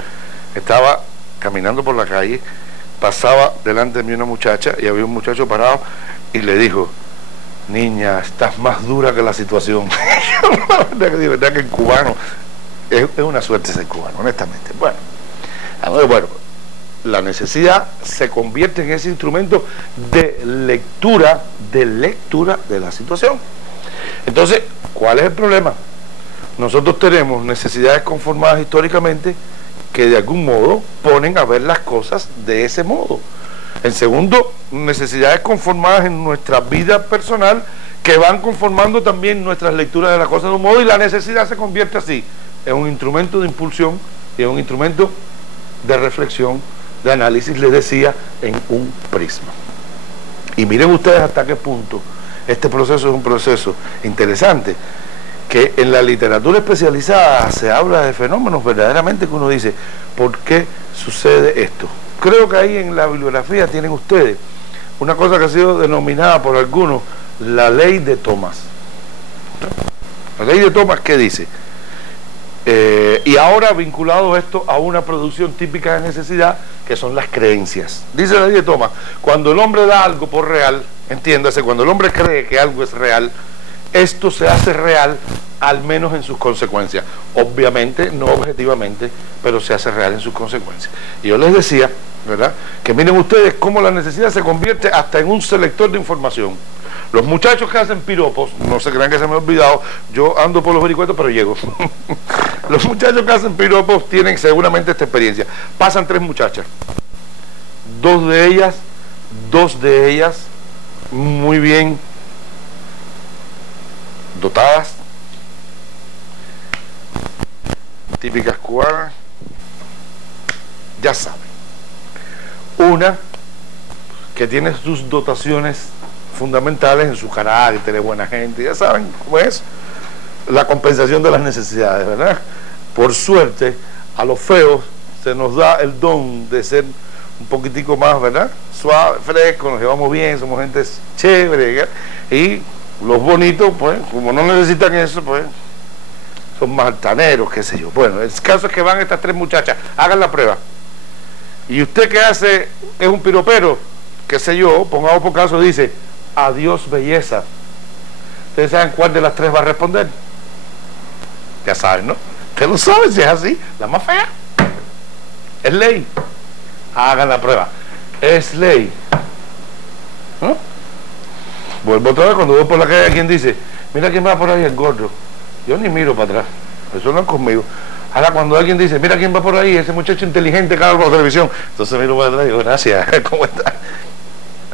estaba caminando por la calle, pasaba delante de mí una muchacha y había un muchacho parado y le dijo, niña, estás más dura que la situación. De verdad que el cubano, es una suerte ser cubano, honestamente. Bueno, la necesidad se convierte en ese instrumento de lectura de la situación. Entonces, ¿cuál es el problema? Nosotros tenemos necesidades conformadas históricamente que de algún modo ponen a ver las cosas de ese modo. En segundo, necesidades conformadas en nuestra vida personal que van conformando también nuestras lecturas de las cosas de un modo, y la necesidad se convierte así en un instrumento de impulsión y en un instrumento de reflexión, de análisis, les decía, en un prisma. Y miren ustedes hasta qué punto este proceso es un proceso interesante, que en la literatura especializada se habla de fenómenos verdaderamente que uno dice, ¿por qué sucede esto? Creo que ahí en la bibliografía tienen ustedes una cosa que ha sido denominada por algunos la ley de Thomas. La ley de Thomas, ¿qué dice? Y ahora vinculado esto a una producción típica de necesidad, que son las creencias. Dice la ley de Thomas, cuando el hombre da algo por real, entiéndase, cuando el hombre cree que algo es real, esto se hace real, al menos en sus consecuencias. Obviamente, no objetivamente, pero se hace real en sus consecuencias. Y yo les decía, ¿verdad?, que miren ustedes cómo la necesidad se convierte hasta en un selector de información. Los muchachos que hacen piropos, no se crean que se me ha olvidado, yo ando por los vericuetos, pero llego. Los muchachos que hacen piropos tienen seguramente esta experiencia. Pasan 3 muchachas, dos de ellas muy bien dotadas, típicas cubanas, ya saben. Una que tiene sus dotaciones fundamentales en su carácter, es buena gente, ya saben cómo es la compensación de las necesidades, ¿verdad? Por suerte, a los feos se nos da el don de ser un poquitico más, ¿verdad?, suave, fresco, nos llevamos bien, somos gente chévere, ¿verdad? Y los bonitos, pues, como no necesitan eso, pues, son más altaneros, qué sé yo. Bueno, el caso es que van estas 3 muchachas, hagan la prueba. Y usted que hace, es un piropero, qué sé yo, pongamos por caso, dice, adiós belleza. ¿Ustedes saben cuál de las 3 va a responder? Ya saben, ¿no? Ustedes lo saben, si es así, la más fea. Es ley. Hagan la prueba. Es ley. ¿No? Vuelvo otra vez, cuando voy por la calle, alguien dice, mira quién va por ahí, el gordo. Yo ni miro para atrás, eso no es conmigo. Ahora cuando alguien dice, mira quién va por ahí, ese muchacho inteligente que habla por la televisión, entonces miro para atrás y digo, gracias, ¿cómo está?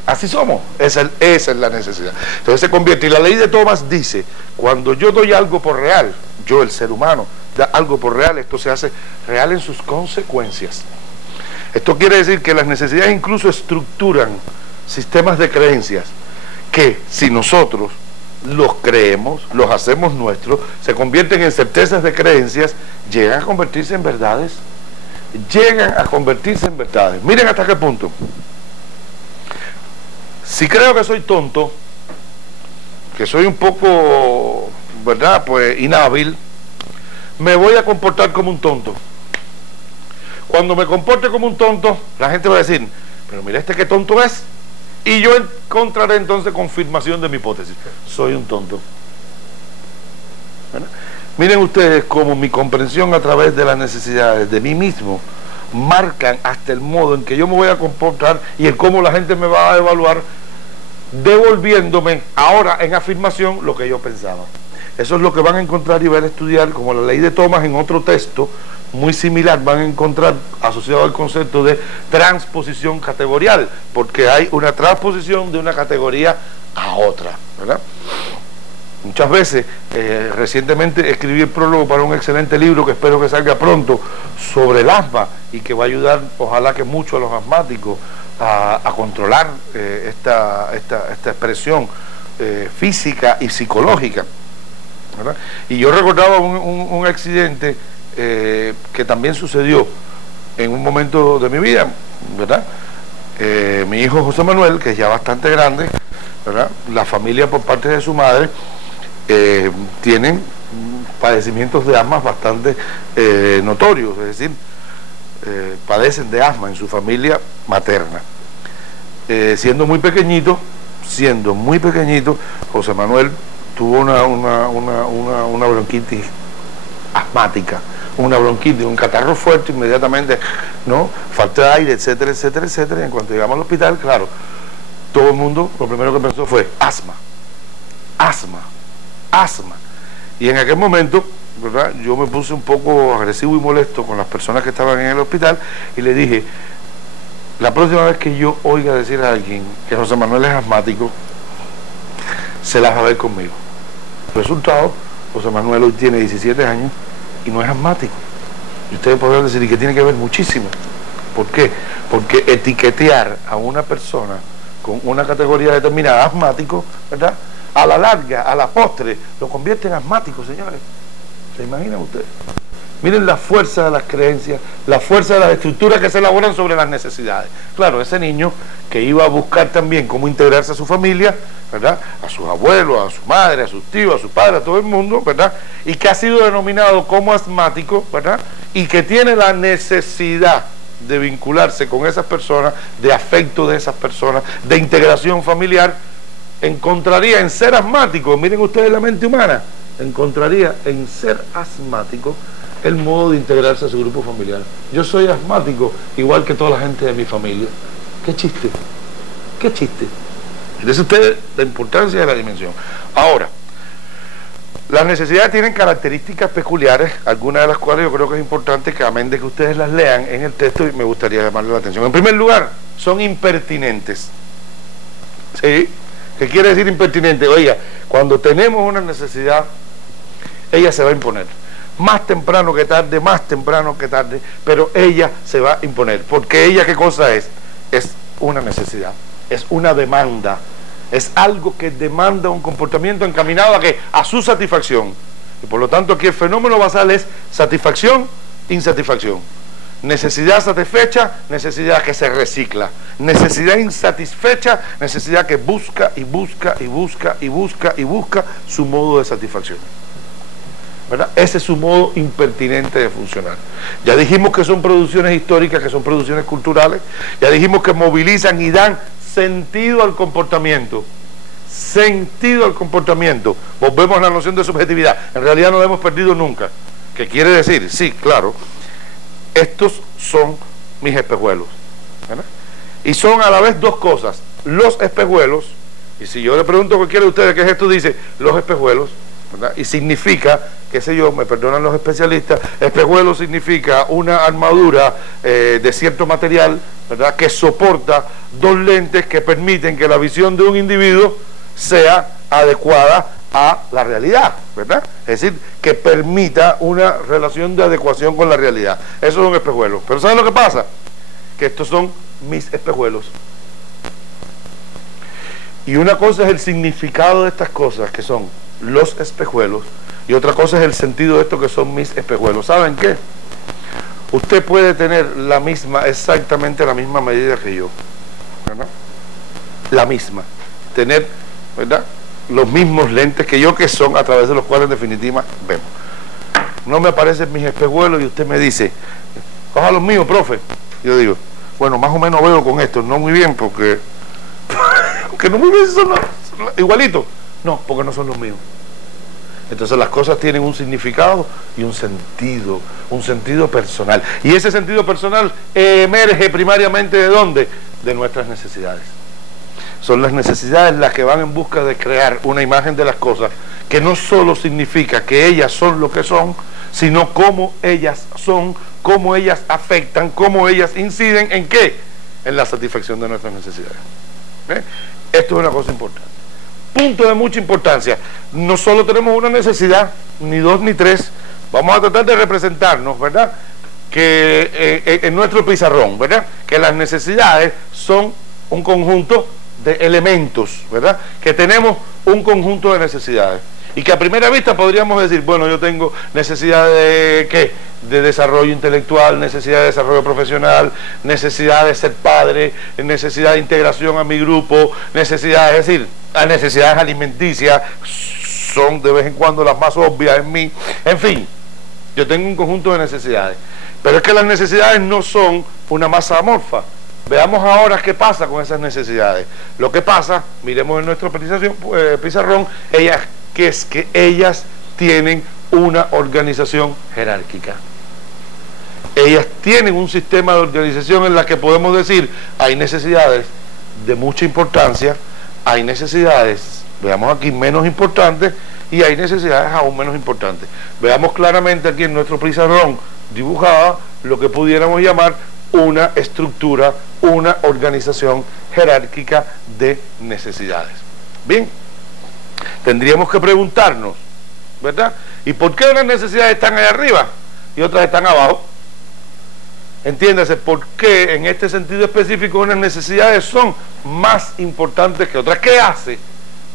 Así somos, esa es la necesidad. Entonces se convierte, y la ley de Thomas dice, cuando yo doy algo por real, yo, el ser humano, da algo por real, esto se hace real en sus consecuencias. Esto quiere decir que las necesidades incluso estructuran sistemas de creencias que, si nosotros los creemos, los hacemos nuestros, se convierten en certezas de creencias, llegan a convertirse en verdades. Llegan a convertirse en verdades. Miren hasta qué punto. Si creo que soy tonto, que soy un poco, ¿verdad?, pues inhábil, me voy a comportar como un tonto. Cuando me comporte como un tonto, la gente va a decir, pero mira este qué tonto es. Y yo encontraré entonces confirmación de mi hipótesis. Soy un tonto. ¿Verdad? Miren ustedes cómo mi comprensión a través de las necesidades de mí mismo marcan hasta el modo en que yo me voy a comportar y el cómo la gente me va a evaluar, devolviéndome ahora en afirmación lo que yo pensaba. Eso es lo que van a encontrar y van a estudiar, como la ley de Thomas en otro texto muy similar, van a encontrar asociado al concepto de transposición categorial, porque hay una transposición de una categoría a otra, ¿verdad? Muchas veces, recientemente escribí el prólogo para un excelente libro que espero que salga pronto sobre el asma y que va a ayudar, ojalá que mucho, a los asmáticos a controlar esta expresión física y psicológica, ¿verdad? Y yo recordaba un accidente que también sucedió en un momento de mi vida, ¿verdad? Mi hijo José Manuel, que es ya bastante grande, ¿verdad?, la familia por parte de su madre tienen padecimientos de asma bastante notorios, es decir, padecen de asma en su familia materna. Siendo muy pequeñito, José Manuel tuvo una bronquitis asmática una bronquitis, un catarro fuerte, inmediatamente, ¿no? Falta de aire, etcétera, etcétera, etcétera. Y en cuanto llegamos al hospital, claro, todo el mundo lo primero que pensó fue asma, asma, asma. Y en aquel momento, ¿verdad?, yo me puse un poco agresivo y molesto con las personas que estaban en el hospital y le dije, la próxima vez que yo oiga decir a alguien que José Manuel es asmático, se las va a ver conmigo. Resultado, José Manuel hoy tiene 17 años y no es asmático. Y ustedes podrán decir, ¿y qué tiene que ver? Muchísimo. ¿Por qué? Porque etiquetear a una persona con una categoría determinada, asmático, ¿verdad?, a la larga, a la postre, lo convierte en asmático, señores. ¿Se imaginan ustedes? Miren la fuerza de las creencias, la fuerza de las estructuras que se elaboran sobre las necesidades. Claro, ese niño que iba a buscar también cómo integrarse a su familia, ¿verdad?, a sus abuelos, a su madre, a sus tíos, a sus padres, a todo el mundo, ¿verdad?, y que ha sido denominado como asmático, ¿verdad?, y que tiene la necesidad de vincularse con esas personas, de afecto de esas personas, de integración familiar, encontraría en ser asmático, miren ustedes la mente humana, encontraría en ser asmático el modo de integrarse a su grupo familiar. Yo soy asmático igual que toda la gente de mi familia. ¿Qué chiste? ¿Qué chiste? Entonces ustedes, la importancia de la dimensión. Ahora, las necesidades tienen características peculiares, algunas de las cuales yo creo que es importante que, amén de que ustedes las lean en el texto, y me gustaría llamarle la atención. En primer lugar, son impertinentes. ¿Sí? ¿Qué quiere decir impertinente? Oiga, cuando tenemos una necesidad, ella se va a imponer. Más temprano que tarde, pero ella se va a imponer. Porque ella, ¿qué cosa es? Es una necesidad, es una demanda, es algo que demanda un comportamiento encaminado a ¿qué? A su satisfacción. Y por lo tanto aquí el fenómeno basal es satisfacción, insatisfacción. Necesidad satisfecha, necesidad que se recicla. Necesidad insatisfecha, necesidad que busca y busca y busca y busca y busca su modo de satisfacción, ¿verdad? Ese es su modo impertinente de funcionar. Ya dijimos que son producciones históricas, que son producciones culturales. Ya dijimos que movilizan y dan sentido al comportamiento. Sentido al comportamiento. Volvemos a la noción de subjetividad. En realidad no la hemos perdido nunca. ¿Qué quiere decir? Sí, claro. Estos son mis espejuelos, ¿verdad? Y son a la vez dos cosas. Los espejuelos, y si yo le pregunto a cualquiera de ustedes qué es esto, dice los espejuelos, ¿verdad? Y significa, qué sé yo, me perdonan los especialistas, espejuelo significa una armadura de cierto material, ¿verdad?, que soporta dos lentes que permiten que la visión de un individuo sea adecuada a la realidad, ¿verdad? Es decir, que permita una relación de adecuación con la realidad. Esos son espejuelos. Pero ¿saben lo que pasa? Que estos son mis espejuelos. Y una cosa es el significado de estas cosas, que son los espejuelos, y otra cosa es el sentido de esto, que son mis espejuelos. ¿Saben qué? Usted puede tener la misma, exactamente la misma medida que yo, ¿verdad? La misma. Tener, ¿verdad?, los mismos lentes que yo, que son a través de los cuales en definitiva vemos. No me aparecen mis espejuelos y usted me dice, coja los míos, profe. Yo digo, bueno, más o menos veo con estos, no muy bien, porque no muy bien, son igualitos. No, porque no son los míos. Entonces las cosas tienen un significado y un sentido personal. Y ese sentido personal emerge primariamente ¿de dónde? De nuestras necesidades. Son las necesidades las que van en busca de crear una imagen de las cosas, que no solo significa que ellas son lo que son, sino cómo ellas son, cómo ellas afectan, cómo ellas inciden, ¿en qué? En la satisfacción de nuestras necesidades. Esto es una cosa importante. Punto de mucha importancia. No solo tenemos una necesidad, ni dos ni tres. Vamos a tratar de representarnos, ¿verdad?, que en nuestro pizarrón, ¿verdad?, que las necesidades son un conjunto de elementos, ¿verdad?, que tenemos un conjunto de necesidades, y que a primera vista podríamos decir, bueno, yo tengo necesidad de ¿qué? De desarrollo intelectual, necesidad de desarrollo profesional, necesidad de ser padre, necesidad de integración a mi grupo, necesidades, es decir, las necesidades alimenticias son de vez en cuando las más obvias en mí. En fin, yo tengo un conjunto de necesidades, pero es que las necesidades no son una masa amorfa. Veamos ahora qué pasa con esas necesidades. Lo que pasa, miremos en nuestro pizarrón, que es que ellas tienen una organización jerárquica. ellas tienen un sistema de organización en la que podemos decir, hay necesidades de mucha importancia, hay necesidades, veamos aquí, menos importantes, y hay necesidades aún menos importantes. Veamos claramente aquí en nuestro pizarrón dibujada lo que pudiéramos llamar una estructura, una organización jerárquica de necesidades. Bien, tendríamos que preguntarnos, ¿verdad? ¿Y por qué unas necesidades están allá arriba y otras están abajo? Entiéndase, ¿por qué en este sentido específico unas necesidades son más importantes que otras? ¿Qué hace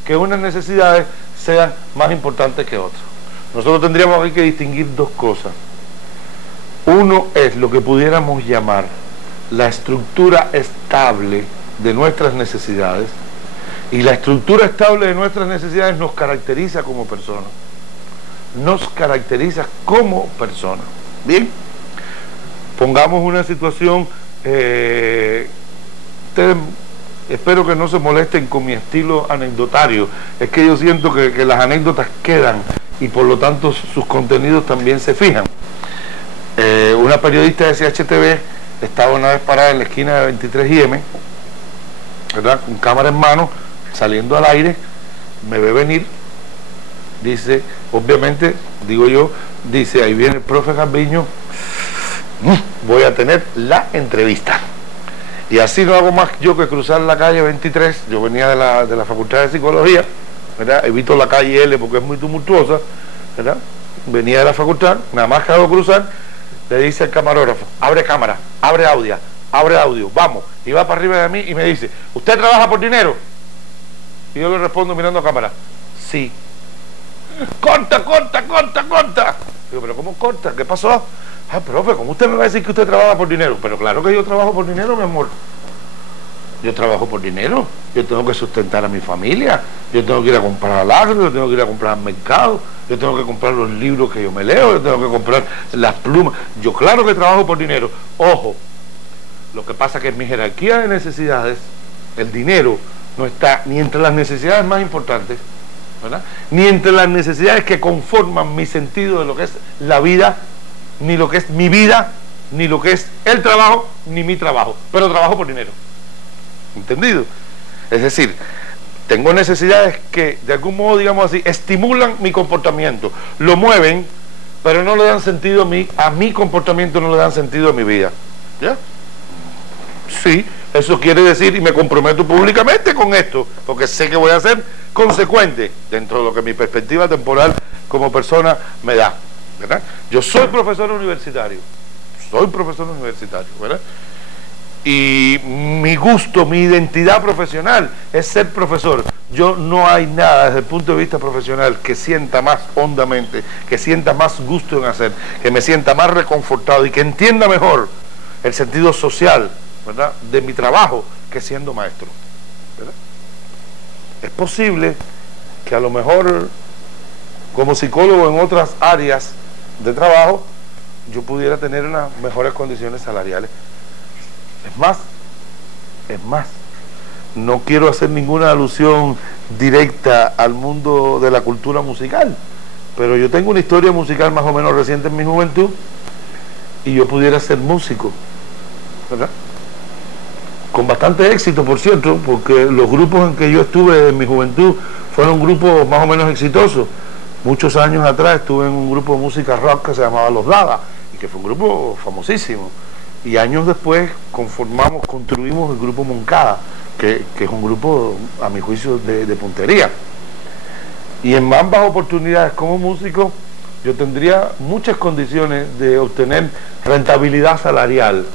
que unas necesidades sean más importantes que otras? Nosotros tendríamos aquí que distinguir dos cosas. Uno es lo que pudiéramos llamar la estructura estable de nuestras necesidades, y la estructura estable de nuestras necesidades nos caracteriza como personas. Nos caracteriza como personas. Bien, pongamos una situación, ustedes espero que no se molesten con mi estilo anecdotario, es que yo siento que las anécdotas quedan y por lo tanto sus contenidos también se fijan. Una periodista de CHTV estaba una vez parada en la esquina de 23 y M, ¿verdad?, con cámara en mano, saliendo al aire, me ve venir, dice, obviamente, digo yo, dice, ahí viene el profe Garbiño, voy a tener la entrevista. Y así no hago más yo que cruzar la calle 23, yo venía de la Facultad de Psicología, ¿verdad?, evito la calle L porque es muy tumultuosa, ¿verdad?, venía de la facultad, nada más que hago cruzar, le dice al camarógrafo, abre cámara, abre audio, vamos, y va para arriba de mí y me dice, ¿usted trabaja por dinero? Y yo le respondo mirando a cámara, sí. Corta. Digo, pero ¿cómo corta? ¿Qué pasó? Ah, profe, ¿cómo usted me va a decir que usted trabaja por dinero? Pero claro que yo trabajo por dinero, mi amor. Yo trabajo por dinero, yo tengo que sustentar a mi familia, yo tengo que ir a comprar al agro, yo tengo que ir a comprar al mercado, yo tengo que comprar los libros que yo me leo, yo tengo que comprar las plumas. Yo claro que trabajo por dinero. Ojo, lo que pasa es que en mi jerarquía de necesidades, el dinero no está ni entre las necesidades más importantes, ¿verdad?, ni entre las necesidades que conforman mi sentido de lo que es la vida, ni lo que es mi vida, ni lo que es el trabajo, ni mi trabajo, pero trabajo por dinero. ¿Entendido? Es decir, tengo necesidades que de algún modo, digamos así, estimulan mi comportamiento, lo mueven, pero no le dan sentido a mi comportamiento, no le dan sentido a mi vida. ¿Ya? Sí, eso quiere decir, y me comprometo públicamente con esto, porque sé que voy a ser consecuente dentro de lo que mi perspectiva temporal como persona me da, ¿verdad? Yo soy profesor universitario, ¿verdad? Y mi gusto, mi identidad profesional es ser profesor. Yo no hay nada desde el punto de vista profesional que sienta más hondamente, que sienta más gusto en hacer, que me sienta más reconfortado y que entienda mejor el sentido social, ¿verdad?, de mi trabajo que siendo maestro, ¿verdad? Es posible que a lo mejor como psicólogo en otras áreas de trabajo yo pudiera tener unas mejores condiciones salariales. Es más, no quiero hacer ninguna alusión directa al mundo de la cultura musical, pero yo tengo una historia musical más o menos reciente en mi juventud y yo pudiera ser músico, ¿verdad?, con bastante éxito, por cierto, porque los grupos en que yo estuve en mi juventud fueron grupos más o menos exitosos. Muchos años atrás estuve en un grupo de música rock que se llamaba Los Dada, y que fue un grupo famosísimo. Y años después construimos el grupo Moncada, que es un grupo, a mi juicio, de puntería. Y en ambas oportunidades como músico, yo tendría muchas condiciones de obtener rentabilidad salarial,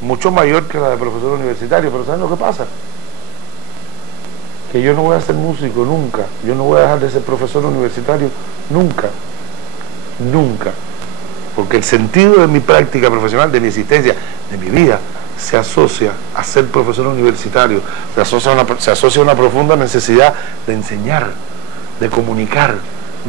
mucho mayor que la de profesor universitario. Pero ¿saben lo que pasa? Que yo no voy a ser músico nunca, yo no voy a dejar de ser profesor universitario nunca, porque el sentido de mi práctica profesional, de mi existencia, de mi vida, se asocia a ser profesor universitario, se asocia a una profunda necesidad de enseñar, de comunicar,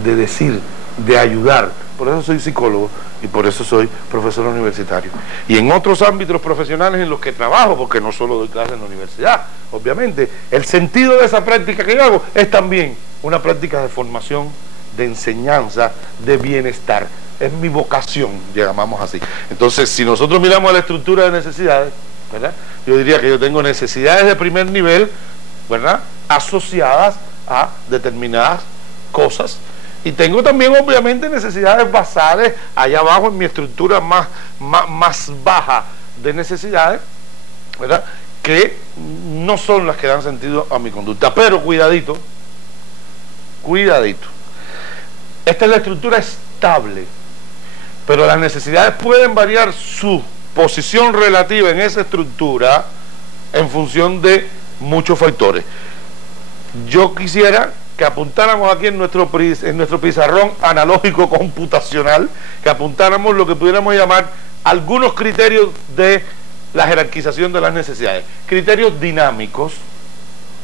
de decir, de ayudar. Por eso soy psicólogo y por eso soy profesor universitario. Y en otros ámbitos profesionales en los que trabajo, porque no solo doy clases en la universidad, obviamente, el sentido de esa práctica que yo hago es también una práctica de formación, de enseñanza, de bienestar. es mi vocación, llamamos así. Entonces, si nosotros miramos la estructura de necesidades, ¿verdad?, yo diría que yo tengo necesidades de primer nivel, ¿verdad?, asociadas a determinadas cosas, y tengo también obviamente necesidades basales allá abajo en mi estructura más baja de necesidades, ¿verdad?, que no son las que dan sentido a mi conducta. Pero cuidadito, esta es la estructura estable, pero las necesidades pueden variar su posición relativa en esa estructura en función de muchos factores. Yo quisiera que apuntáramos aquí en nuestro pizarrón analógico computacional, que apuntáramos lo que pudiéramos llamar algunos criterios de la jerarquización de las necesidades, criterios dinámicos.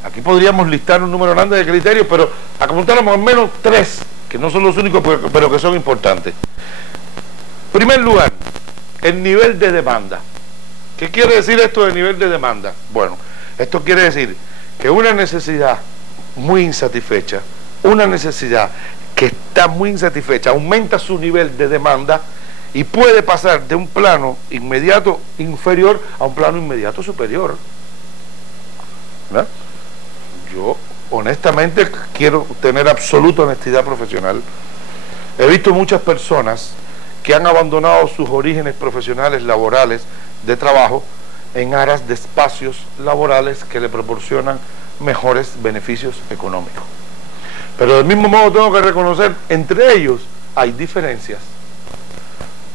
Aquí podríamos listar un número grande de criterios, pero apuntáramos al menos 3, que no son los únicos, pero que son importantes. En primer lugar, el nivel de demanda. ¿Qué quiere decir esto de nivel de demanda? Bueno, esto quiere decir que una necesidad muy insatisfecha, una necesidad que está muy insatisfecha, aumenta su nivel de demanda y puede pasar de un plano inmediato inferior a un plano inmediato superior, ¿verdad? Yo honestamente quiero tener absoluta honestidad profesional. He visto muchas personas que han abandonado sus orígenes profesionales, laborales, de trabajo, en aras de espacios laborales que le proporcionan mejores beneficios económicos. Pero del mismo modo tengo que reconocer, entre ellos hay diferencias.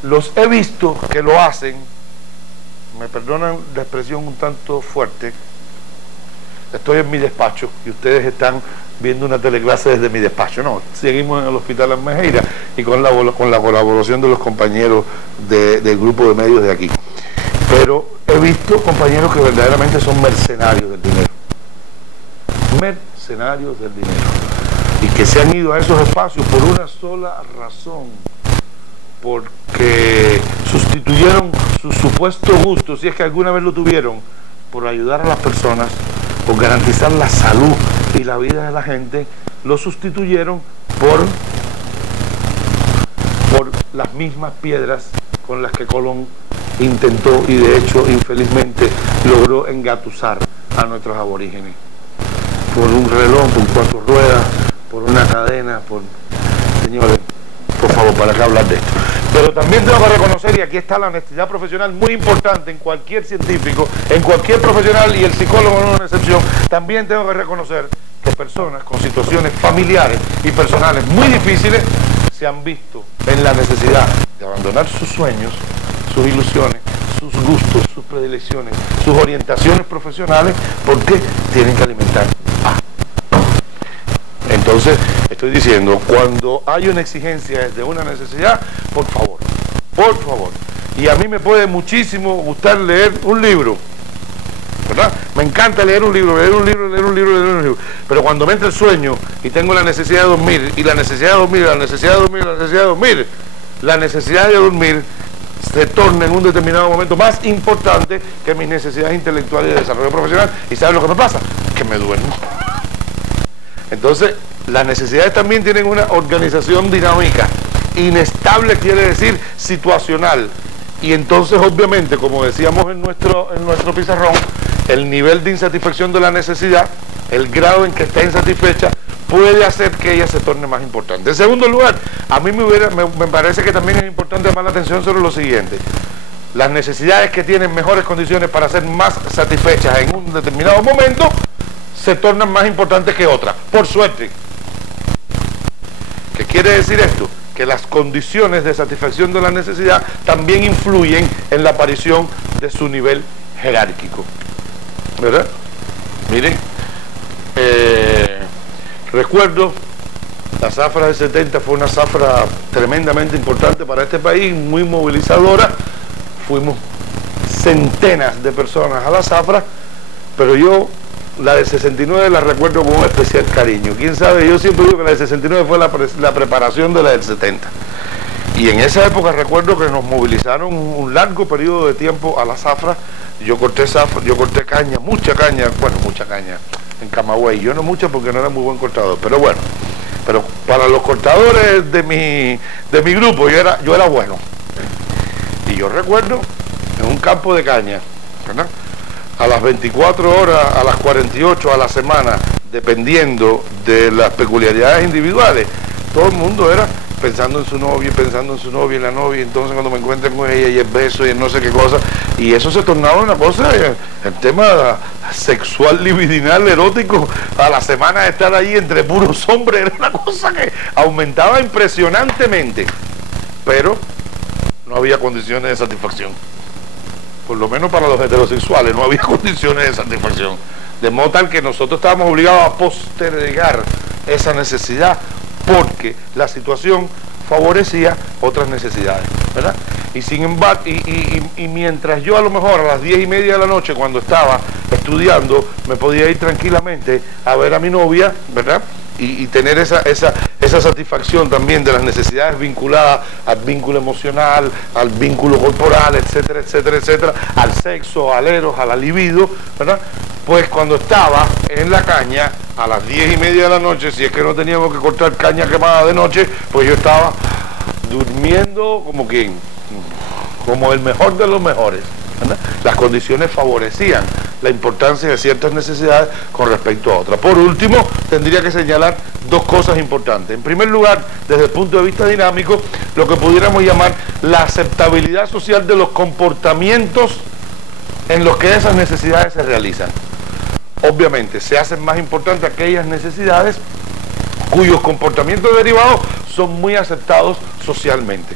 Los he visto que lo hacen, me perdonan la expresión un tanto fuerte, estoy en mi despacho y ustedes están viendo una teleclase desde mi despacho. No, seguimos en el Hospital Almejeira y con la colaboración de los compañeros del grupo de medios de aquí. Pero he visto compañeros que verdaderamente son mercenarios del dinero. Mercenarios del dinero. Y que se han ido a esos espacios por una sola razón. Porque sustituyeron su supuesto gusto, si es que alguna vez lo tuvieron, por ayudar a las personas, por garantizar la salud y la vida de la gente, lo sustituyeron por las mismas piedras con las que Colón intentó y de hecho infelizmente logró engatusar a nuestros aborígenes. Por un reloj, por 4 ruedas, por una cadena, Señores, por favor, ¿para qué hablar de esto? Pero también tengo que reconocer, y aquí está la honestidad profesional muy importante en cualquier científico, en cualquier profesional, y el psicólogo no es una excepción, también tengo que reconocer que personas con situaciones familiares y personales muy difíciles se han visto en la necesidad de abandonar sus sueños, sus ilusiones, sus gustos, sus predilecciones, sus orientaciones profesionales, porque tienen que alimentar. Entonces, estoy diciendo, cuando hay una exigencia desde una necesidad, por favor, y a mí me puede muchísimo gustar leer un libro, ¿verdad? Me encanta leer un libro, pero cuando me entra el sueño y tengo la necesidad de dormir, y la necesidad de dormir, la necesidad de dormir, la necesidad de dormir, la necesidad de dormir se torna en un determinado momento más importante que mis necesidades intelectuales y de desarrollo profesional. ¿Y ¿saben lo que me pasa? Que me duermo. Entonces, las necesidades también tienen una organización dinámica. Inestable quiere decir situacional. Y entonces, obviamente, como decíamos en nuestro pizarrón, el nivel de insatisfacción de la necesidad, el grado en que está insatisfecha, puede hacer que ella se torne más importante. En segundo lugar, a mí me parece que también es importante llamar la atención sobre lo siguiente. Las necesidades que tienen mejores condiciones para ser más satisfechas en un determinado momento, se tornan más importantes que otras, por suerte. ¿Qué quiere decir esto? Que las condiciones de satisfacción de la necesidad también influyen en la aparición de su nivel jerárquico, ¿verdad? Miren, recuerdo, la zafra del 70 fue una zafra tremendamente importante para este país, muy movilizadora. Fuimos centenas de personas a la zafra, pero yo la del 69 la recuerdo con un especial cariño. Quién sabe, yo siempre digo que la del 69 fue la preparación de la del 70. Y en esa época recuerdo que nos movilizaron un largo periodo de tiempo a la zafra. Yo corté caña, mucha caña en Camagüey. Yo no mucha porque no era muy buen cortador, pero bueno. pero para los cortadores de mi grupo yo era bueno. Y yo recuerdo en un campo de caña, ¿verdad?, a las 24 horas, a las 48 a la semana, dependiendo de las peculiaridades individuales, todo el mundo era pensando en su novia, pensando en su novia, en la novia, entonces cuando me encuentren con ella y el beso y el no sé qué cosa, y eso se tornaba una cosa, el tema sexual, libidinal, erótico, a la semana de estar ahí entre puros hombres, era una cosa que aumentaba impresionantemente, pero no había condiciones de satisfacción. Por lo menos para los heterosexuales no había condiciones de satisfacción, de modo tal que nosotros estábamos obligados a postergar esa necesidad porque la situación favorecía otras necesidades, ¿verdad? Y sin embargo, y mientras yo a lo mejor a las 10:30 de la noche, cuando estaba estudiando, me podía ir tranquilamente a ver a mi novia, ¿verdad?, y tener esa satisfacción también de las necesidades vinculadas al vínculo emocional, al vínculo corporal, etcétera, etcétera, etcétera, al sexo, al eros, a la libido, ¿verdad? Pues cuando estaba en la caña, a las 10:30 de la noche, si es que no teníamos que cortar caña quemada de noche, pues yo estaba durmiendo como quien, como el mejor de los mejores, ¿verdad? Las condiciones favorecían la importancia de ciertas necesidades con respecto a otras. Por último, tendría que señalar dos cosas importantes. En primer lugar, desde el punto de vista dinámico, lo que pudiéramos llamar la aceptabilidad social de los comportamientos en los que esas necesidades se realizan. Obviamente, se hacen más importantes aquellas necesidades cuyos comportamientos derivados son muy aceptados socialmente.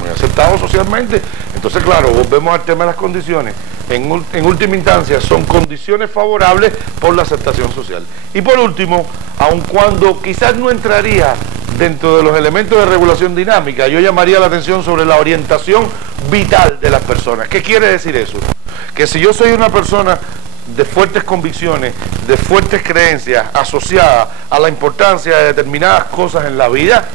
Muy aceptados socialmente. Entonces, claro, volvemos al tema de las condiciones. En última instancia, son condiciones favorables por la aceptación social. Y por último, aun cuando quizás no entraría dentro de los elementos de regulación dinámica, yo llamaría la atención sobre la orientación vital de las personas. ¿Qué quiere decir eso? Que si yo soy una persona de fuertes convicciones, de fuertes creencias asociadas a la importancia de determinadas cosas en la vida,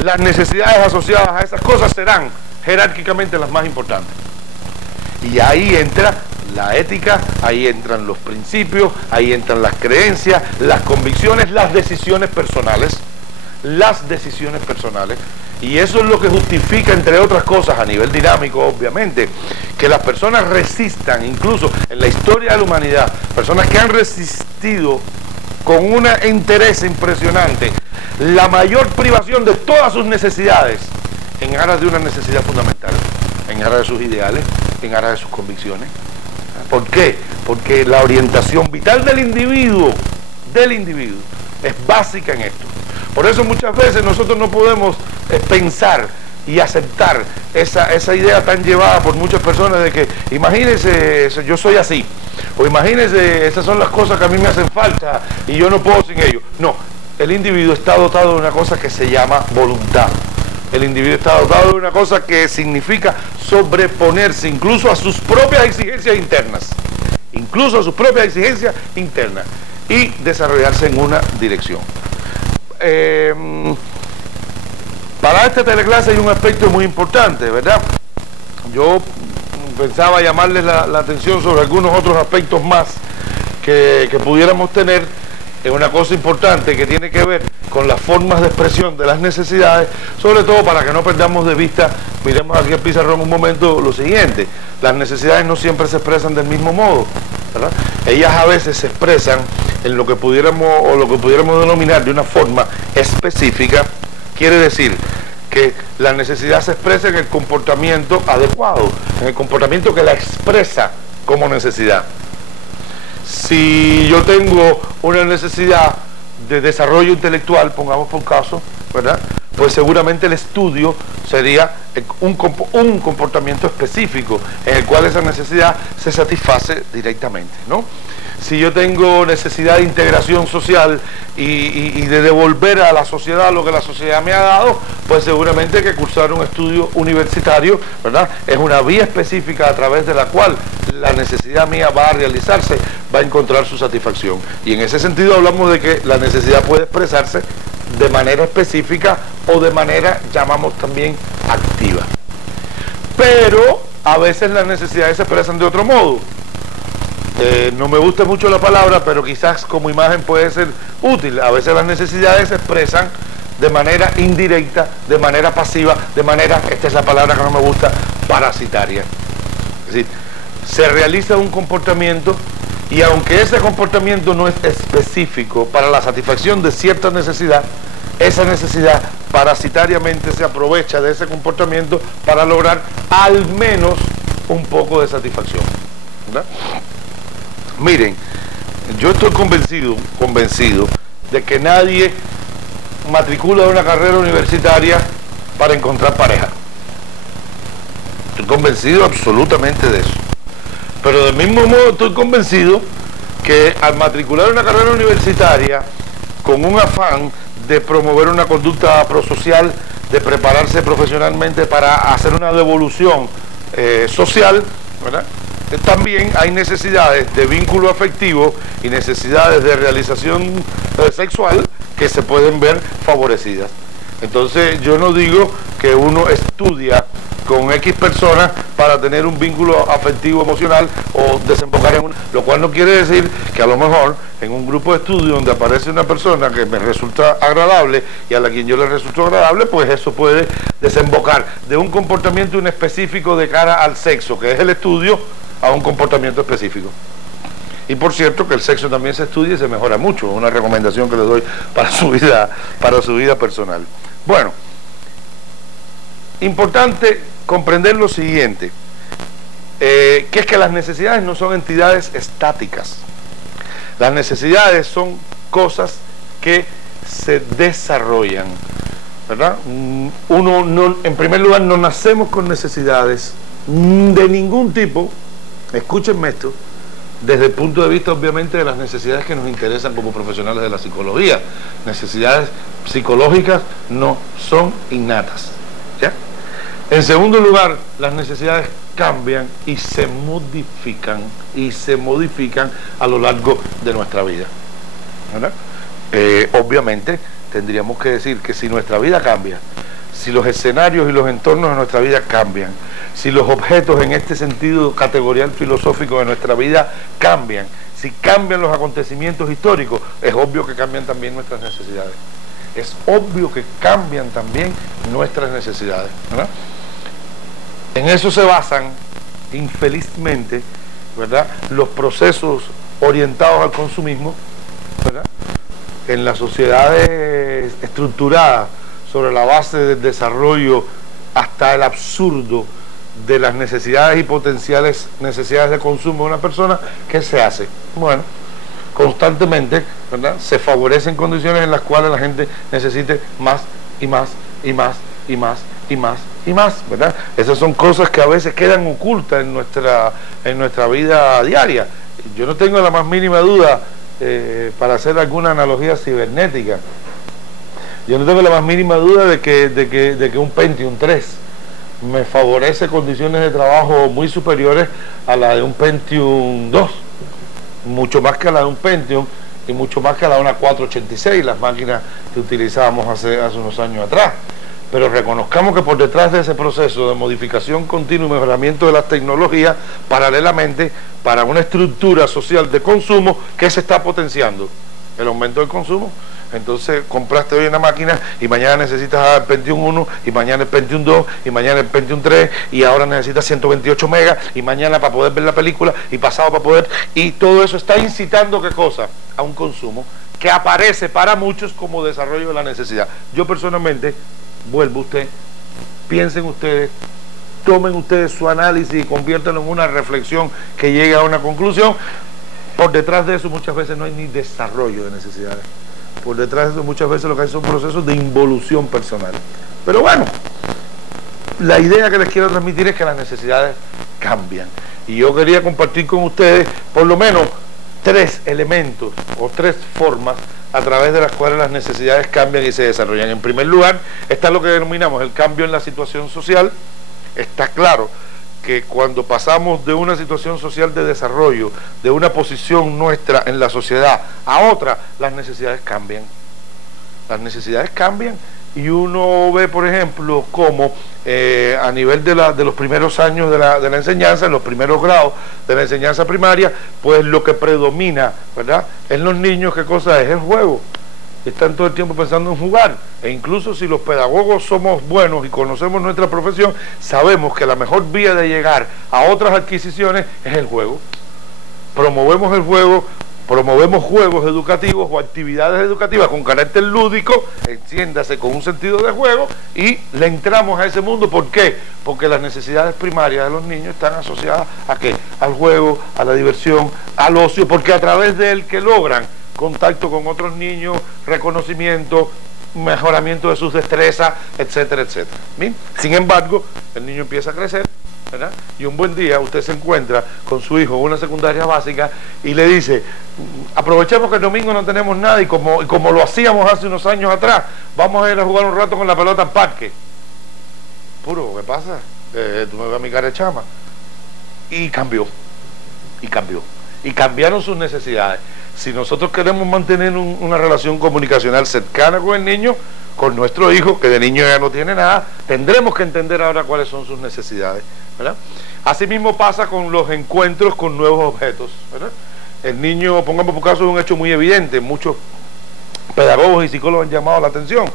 las necesidades asociadas a esas cosas serán jerárquicamente las más importantes. Y ahí entra la ética, ahí entran los principios, ahí entran las creencias, las convicciones, las decisiones personales. Y eso es lo que justifica, entre otras cosas, a nivel dinámico, obviamente, que las personas resistan, incluso en la historia de la humanidad, personas que han resistido con un interés impresionante la mayor privación de todas sus necesidades en aras de una necesidad fundamental, en aras de sus ideales, en aras de sus convicciones. ¿Por qué? Porque la orientación vital del individuo es básica en esto. Por eso muchas veces nosotros no podemos pensar y aceptar esa idea tan llevada por muchas personas de que, imagínense, yo soy así, o imagínense, esas son las cosas que a mí me hacen falta y yo no puedo sin ello. No, el individuo está dotado de una cosa que se llama voluntad. El individuo está dotado de una cosa que significa sobreponerse incluso a sus propias exigencias internas, y desarrollarse en una dirección. Para esta teleclase hay un aspecto muy importante, ¿verdad? Yo pensaba llamarles la atención sobre algunos otros aspectos más que pudiéramos tener. Es una cosa importante que tiene que ver con las formas de expresión de las necesidades, sobre todo para que no perdamos de vista, miremos aquí al pizarrón un momento, lo siguiente: las necesidades no siempre se expresan del mismo modo, ¿verdad? Ellas a veces se expresan en lo que pudiéramos denominar de una forma específica. Quiere decir que la necesidad se expresa en el comportamiento adecuado, en el comportamiento que la expresa como necesidad. Si yo tengo una necesidad de desarrollo intelectual, pongamos por caso, ¿verdad?, pues seguramente el estudio sería un comportamiento específico en el cual esa necesidad se satisface directamente, ¿no? Si yo tengo necesidad de integración social y de devolver a la sociedad lo que la sociedad me ha dado, pues seguramente que cursar un estudio universitario, ¿verdad?, es una vía específica a través de la cual la necesidad mía va a realizarse, va a encontrar su satisfacción. Y en ese sentido hablamos de que la necesidad puede expresarse de manera específica o de manera, llamamos también, activa. Pero a veces las necesidades se expresan de otro modo. no me gusta mucho la palabra, pero quizás como imagen puede ser útil. A veces las necesidades se expresan de manera indirecta, de manera pasiva, de manera, esta es la palabra que no me gusta, parasitaria. Es decir, se realiza un comportamiento y aunque ese comportamiento no es específico para la satisfacción de cierta necesidad, esa necesidad parasitariamente se aprovecha de ese comportamiento para lograr al menos un poco de satisfacción, ¿verdad? Miren, yo estoy convencido de que nadie matricula una carrera universitaria para encontrar pareja. Estoy convencido absolutamente de eso. Pero del mismo modo estoy convencido que al matricular una carrera universitaria con un afán de promover una conducta prosocial, de prepararse profesionalmente para hacer una devolución social, ¿verdad? También hay necesidades de vínculo afectivo y necesidades de realización sexual que se pueden ver favorecidas. Entonces yo no digo que uno estudia con X personas para tener un vínculo afectivo emocional o desembocar en lo cual no quiere decir que a lo mejor en un grupo de estudio donde aparece una persona que me resulta agradable y a la quien yo le resulto agradable, pues eso puede desembocar de un comportamiento inespecífico de cara al sexo, que es el estudio, a un comportamiento específico. Y por cierto que el sexo también se estudia y se mejora mucho, una recomendación que le doy para su vida personal. Bueno, importante comprender lo siguiente, que es que las necesidades no son entidades estáticas. Las necesidades son cosas que se desarrollan, ¿verdad? Uno no, en primer lugar, no nacemos con necesidades de ningún tipo, escúchenme esto, desde el punto de vista obviamente de las necesidades que nos interesan como profesionales de la psicología. Necesidades psicológicas no son innatas, ¿ya? En segundo lugar, las necesidades cambian y se modifican a lo largo de nuestra vida, ¿verdad? Obviamente tendríamos que decir que si nuestra vida cambia, si los escenarios y los entornos de nuestra vida cambian, si los objetos en este sentido categorial filosófico de nuestra vida cambian, si cambian los acontecimientos históricos, es obvio que cambian también nuestras necesidades. Es obvio que cambian también nuestras necesidades, ¿verdad? En eso se basan, infelizmente, ¿verdad?, los procesos orientados al consumismo, ¿verdad?, en las sociedades estructuradas sobre la base del desarrollo hasta el absurdo de las necesidades y potenciales necesidades de consumo de una persona. ¿Qué se hace? Bueno, constantemente, ¿verdad?, se favorecen condiciones en las cuales la gente necesite más y más y más y más y más y más, ¿verdad? Esas son cosas que a veces quedan ocultas en nuestra vida diaria. Yo no tengo la más mínima duda, para hacer alguna analogía cibernética, yo no tengo la más mínima duda de que un Pentium 3 me favorece condiciones de trabajo muy superiores a la de un Pentium 2, mucho más que a la de un Pentium y mucho más que a la de una 486, las máquinas que utilizábamos hace unos años atrás. Pero reconozcamos que por detrás de ese proceso de modificación continua y mejoramiento de las tecnologías, paralelamente, para una estructura social de consumo, ¿qué se está potenciando? El aumento del consumo. Entonces compraste hoy una máquina y mañana necesitas el Pentium 1 y mañana el Pentium 2 y mañana el Pentium 3 y ahora necesitas 128 megas y mañana para poder ver la película y pasado para poder... Y todo eso está incitando, ¿qué cosa? A un consumo que aparece para muchos como desarrollo de la necesidad. Yo personalmente... Vuelvo piensen ustedes, tomen ustedes su análisis y conviértanlo en una reflexión que llegue a una conclusión. Por detrás de eso muchas veces no hay ni desarrollo de necesidades. Por detrás de eso muchas veces lo que hay son procesos de involución personal. Pero bueno, la idea que les quiero transmitir es que las necesidades cambian. Y yo quería compartir con ustedes por lo menos 3 elementos o 3 formas a través de las cuales las necesidades cambian y se desarrollan. En primer lugar, está lo que denominamos el cambio en la situación social. Está claro que cuando pasamos de una situación social de desarrollo, de una posición nuestra en la sociedad a otra, las necesidades cambian. Las necesidades cambian y uno ve, por ejemplo, cómo a nivel de los primeros años de la enseñanza, en los primeros grados de la enseñanza primaria, pues lo que predomina, ¿verdad?, en los niños, ¿qué cosa es? El juego. Están todo el tiempo pensando en jugar, e incluso si los pedagogos somos buenos y conocemos nuestra profesión, sabemos que la mejor vía de llegar a otras adquisiciones es el juego. Promovemos el juego, promovemos juegos educativos o actividades educativas con carácter lúdico, entiéndase, con un sentido de juego, y le entramos a ese mundo. ¿Por qué? Porque las necesidades primarias de los niños están asociadas ¿a qué? Al juego, a la diversión, al ocio, porque a través de él que logran contacto con otros niños, reconocimiento, mejoramiento de sus destrezas, etcétera, etcétera. ¿Bien? Sin embargo, el niño empieza a crecer, ¿verdad? Y un buen día usted se encuentra con su hijo en una secundaria básica y le dice, aprovechemos que el domingo no tenemos nada y como lo hacíamos hace unos años atrás, vamos a ir a jugar un rato con la pelota al parque. Puro, ¿qué pasa? Tú me ves a mi cara de chama. Y cambió, y cambiaron sus necesidades. Si nosotros queremos mantener una relación comunicacional cercana con el niño, con nuestro hijo, que de niño ya no tiene nada, tendremos que entender ahora cuáles son sus necesidades, ¿verdad? Asimismo pasa con los encuentros con nuevos objetos, ¿verdad? El niño, pongamos por caso, es un hecho muy evidente, muchos pedagogos y psicólogos han llamado la atención.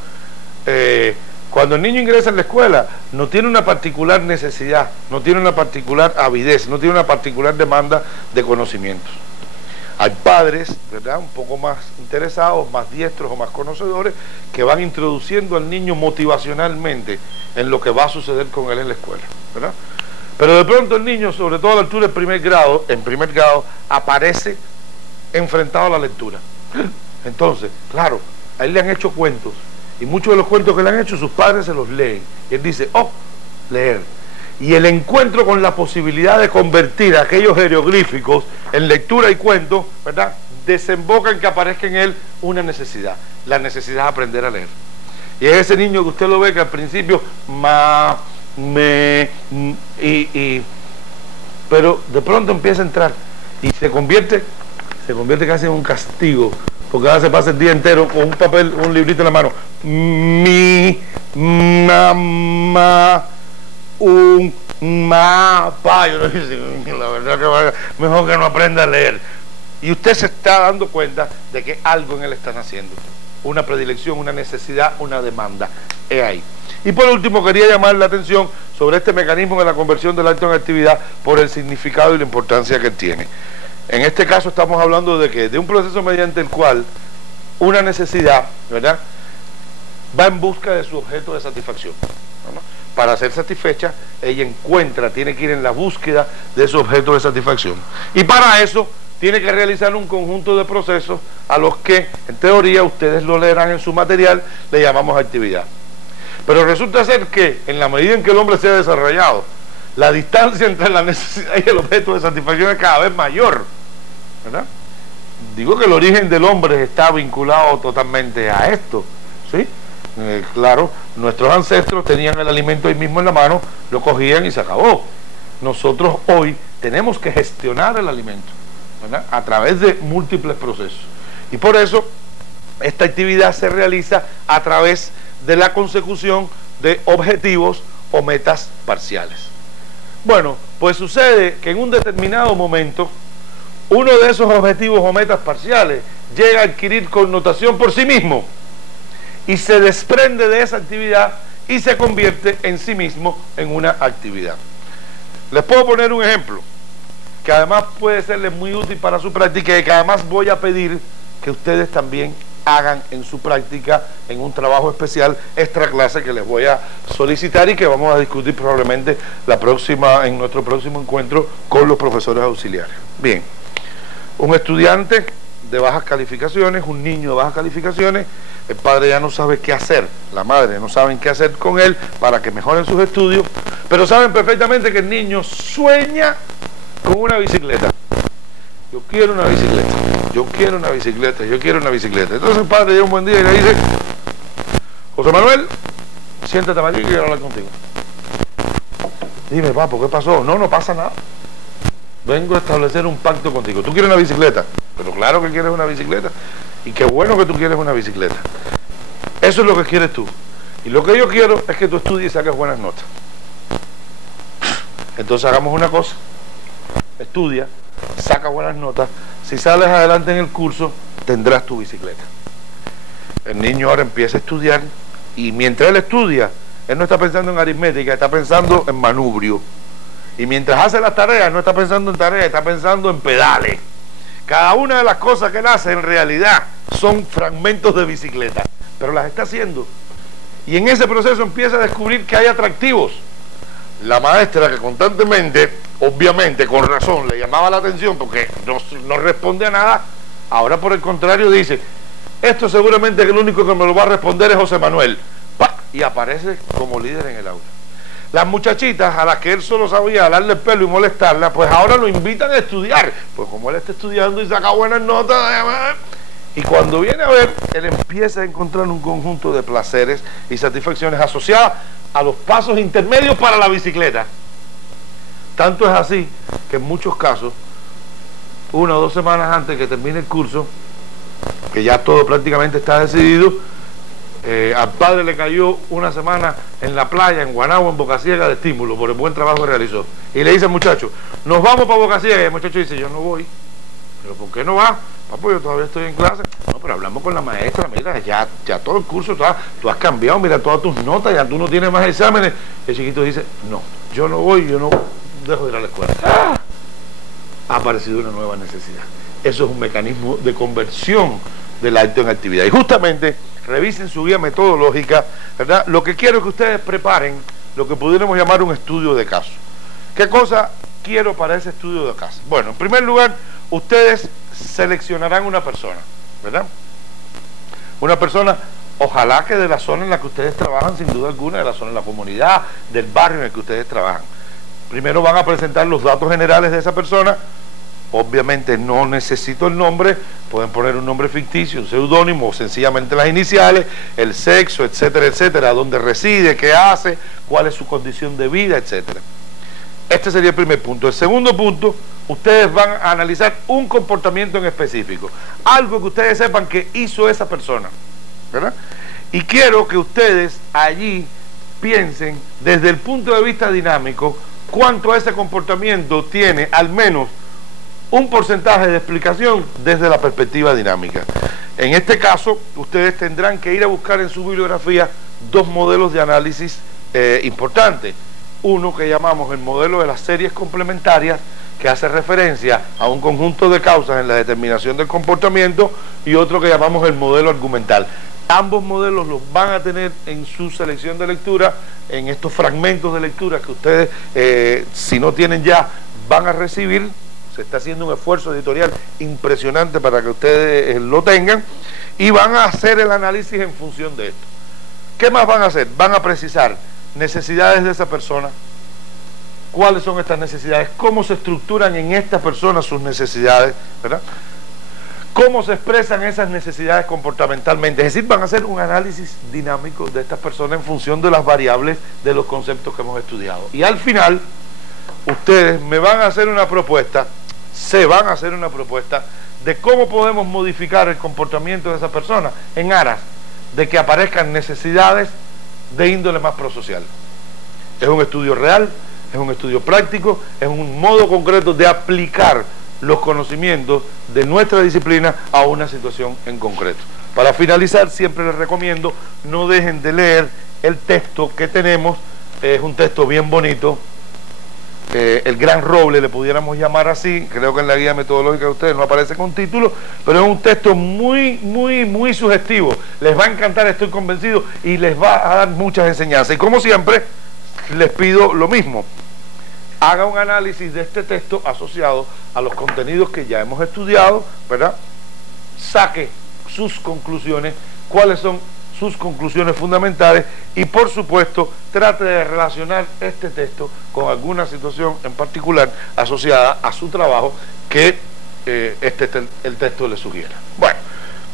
Cuando el niño ingresa en la escuela, no tiene una particular necesidad, no tiene una particular avidez, no tiene una particular demanda de conocimientos. Hay padres, ¿verdad?, un poco más interesados, más diestros o más conocedores, que van introduciendo al niño motivacionalmente en lo que va a suceder con él en la escuela, ¿verdad? Pero de pronto el niño, sobre todo a la altura del primer grado, aparece enfrentado a la lectura. Entonces, claro, a él le han hecho cuentos, y muchos de los cuentos que le han hecho sus padres se los leen. Y él dice, oh, leer. Y el encuentro con la posibilidad de convertir aquellos jeroglíficos en lectura y cuento, ¿verdad?, desemboca en que aparezca en él una necesidad, la necesidad de aprender a leer. Y es ese niño que usted lo ve que al principio, pero de pronto empieza a entrar y se convierte casi en un castigo, porque ahora se pasa el día entero con un papel, un librito en la mano. Mi mamá, un mapa. Yo no dice, la verdad que mejor que no aprenda a leer. Y usted se está dando cuenta de que algo en él está naciendo, una predilección, una necesidad, una demanda. Es ahí. Y por último quería llamar la atención sobre este mecanismo de la conversión del acto en actividad por el significado y la importancia que tiene. En este caso estamos hablando de que de un proceso mediante el cual una necesidad, ¿verdad?, va en busca de su objeto de satisfacción, ¿no? Para ser satisfecha, ella tiene que ir en la búsqueda de su objeto de satisfacción. Y para eso tiene que realizar un conjunto de procesos a los que, en teoría, ustedes lo leerán en su material, le llamamos actividad. Pero resulta ser que, en la medida en que el hombre se ha desarrollado, la distancia entre la necesidad y el objeto de satisfacción es cada vez mayor, ¿verdad? Digo que el origen del hombre está vinculado totalmente a esto, ¿sí? Claro, nuestros ancestros tenían el alimento ahí mismo en la mano, lo cogían y se acabó. Nosotros hoy tenemos que gestionar el alimento, ¿verdad?, a través de múltiples procesos. Y por eso esta actividad se realiza a través de la consecución de objetivos o metas parciales. Bueno, pues sucede que en un determinado momento uno de esos objetivos o metas parciales llega a adquirir connotación por sí mismo y se desprende de esa actividad y se convierte en sí mismo en una actividad. Les puedo poner un ejemplo que además puede serles muy útil para su práctica y que además voy a pedir que ustedes también hagan en su práctica en un trabajo especial extra clase que les voy a solicitar y que vamos a discutir probablemente en nuestro próximo encuentro con los profesores auxiliares. Bien, un estudiante de bajas calificaciones, un niño de bajas calificaciones, el padre ya no sabe qué hacer, la madre no sabe qué hacer con él para que mejoren sus estudios, pero saben perfectamente que el niño sueña con una bicicleta. Yo quiero una bicicleta, yo quiero una bicicleta, yo quiero una bicicleta. Entonces el padre llega un buen día y le dice, José Manuel, siéntate aquí que quiero hablar contigo. Dime, papo, ¿qué pasó? No, no pasa nada. Vengo a establecer un pacto contigo. ¿Tú quieres una bicicleta? Pero claro que quieres una bicicleta. Y qué bueno que tú quieres una bicicleta. Eso es lo que quieres tú. Y lo que yo quiero es que tú estudies y saques buenas notas. Entonces hagamos una cosa, estudia, saca buenas notas, si sales adelante en el curso, tendrás tu bicicleta. El niño ahora empieza a estudiar y mientras él estudia, él no está pensando en aritmética, está pensando en manubrio. Y mientras hace las tareas, no está pensando en tareas, está pensando en pedales. Cada una de las cosas que él hace en realidad son fragmentos de bicicleta, pero las está haciendo. Y en ese proceso empieza a descubrir que hay atractivos. La maestra, que constantemente, obviamente con razón, le llamaba la atención porque no responde a nada, ahora por el contrario dice, esto seguramente que el único que me lo va a responder es José Manuel. ¡Pah! Y aparece como líder en el aula. Las muchachitas a las que él solo sabía darle el pelo y molestarla, pues ahora lo invitan a estudiar. Pues como él está estudiando y saca buenas notas, y cuando viene a ver, él empieza a encontrar un conjunto de placeres y satisfacciones asociadas a los pasos intermedios para la bicicleta. Tanto es así que en muchos casos, 1 o 2 semanas antes que termine el curso, que ya todo prácticamente está decidido, al padre le cayó una semana en la playa, en Guanabo, en Boca Ciega, de estímulo por el buen trabajo que realizó. Y le dice al muchacho, nos vamos para Boca Ciega. Y el muchacho dice, yo no voy. ¿Pero por qué no va? Papo, yo todavía estoy en clase. No, pero hablamos con la maestra, mira, ya todo el curso, tú has cambiado, mira todas tus notas, ya tú no tienes más exámenes. El chiquito dice, no, yo no voy, yo no dejo de ir a la escuela. ¡Ah! Ha aparecido una nueva necesidad. Eso es un mecanismo de conversión del acto en actividad. Y justamente, revisen su guía metodológica, ¿verdad? Lo que quiero es que ustedes preparen lo que pudiéramos llamar un estudio de caso. ¿Qué cosa quiero para ese estudio de caso? Bueno, en primer lugar, ustedes seleccionarán una persona, ¿verdad? Una persona, ojalá que de la zona en la que ustedes trabajan, sin duda alguna, de la zona de la comunidad, del barrio en el que ustedes trabajan. Primero van a presentar los datos generales de esa persona. Obviamente no necesito el nombre, pueden poner un nombre ficticio, un seudónimo, o sencillamente las iniciales, el sexo, etcétera, etcétera, dónde reside, qué hace, cuál es su condición de vida, etcétera. Este sería el primer punto. El segundo punto, ustedes van a analizar un comportamiento en específico, algo que ustedes sepan que hizo esa persona, ¿verdad? Y quiero que ustedes allí piensen desde el punto de vista dinámico cuánto ese comportamiento tiene al menos un porcentaje de explicación desde la perspectiva dinámica. En este caso, ustedes tendrán que ir a buscar en su bibliografía 2 modelos de análisis importantes. Uno que llamamos el modelo de las series complementarias, que hace referencia a un conjunto de causas en la determinación del comportamiento, y otro que llamamos el modelo argumental. Ambos modelos los van a tener en su selección de lectura, en estos fragmentos de lectura que ustedes, si no tienen ya, van a recibir. Se está haciendo un esfuerzo editorial impresionante para que ustedes lo tengan, y van a hacer el análisis en función de esto. ¿Qué más van a hacer? Van a precisar necesidades de esa persona, cuáles son estas necesidades, cómo se estructuran en esta persona sus necesidades, ¿verdad? Cómo se expresan esas necesidades comportamentalmente. Es decir, van a hacer un análisis dinámico de estas personas en función de las variables de los conceptos que hemos estudiado. Y al final, ustedes me van a hacer una propuesta, se van a hacer una propuesta de cómo podemos modificar el comportamiento de esa persona en aras de que aparezcan necesidades de índole más prosocial. Es un estudio real, es un estudio práctico, es un modo concreto de aplicar los conocimientos de nuestra disciplina a una situación en concreto. Para finalizar, siempre les recomiendo, no dejen de leer el texto que tenemos. Es un texto bien bonito, el Gran Roble le pudiéramos llamar así. Creo que en la guía metodológica de ustedes no aparece con título, pero es un texto muy sugestivo. Les va a encantar, estoy convencido, y les va a dar muchas enseñanzas. Y como siempre, les pido lo mismo: haga un análisis de este texto asociado a los contenidos que ya hemos estudiado, ¿verdad? Saque sus conclusiones, cuáles son sus conclusiones fundamentales, y por supuesto trate de relacionar este texto con alguna situación en particular asociada a su trabajo que el texto le sugiera. Bueno,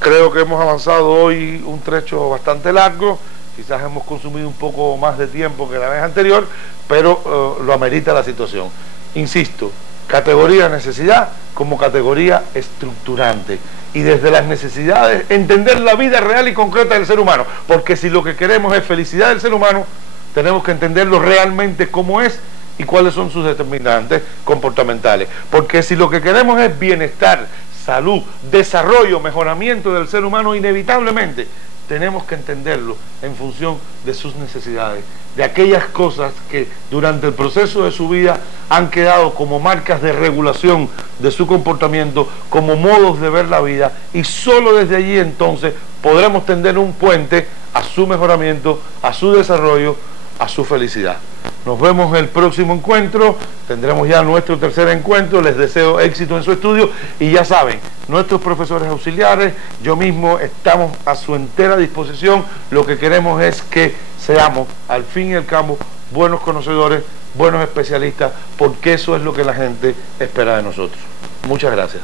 creo que hemos avanzado hoy un trecho bastante largo, quizás hemos consumido un poco más de tiempo que la vez anterior, pero lo amerita la situación. Insisto, categoría necesidad como categoría estructurante, y desde las necesidades entender la vida real y concreta del ser humano, porque si lo que queremos es felicidad del ser humano, tenemos que entenderlo realmente cómo es y cuáles son sus determinantes comportamentales, porque si lo que queremos es bienestar, salud, desarrollo, mejoramiento del ser humano, inevitablemente tenemos que entenderlo en función de sus necesidades, de aquellas cosas que durante el proceso de su vida han quedado como marcas de regulación de su comportamiento, como modos de ver la vida, y solo desde allí entonces podremos tender un puente a su mejoramiento, a su desarrollo, a su felicidad. Nos vemos en el próximo encuentro, tendremos ya nuestro tercer encuentro, les deseo éxito en su estudio y ya saben, nuestros profesores auxiliares, yo mismo estamos a su entera disposición, lo que queremos es que seamos al fin y al cabo buenos conocedores, buenos especialistas, porque eso es lo que la gente espera de nosotros. Muchas gracias.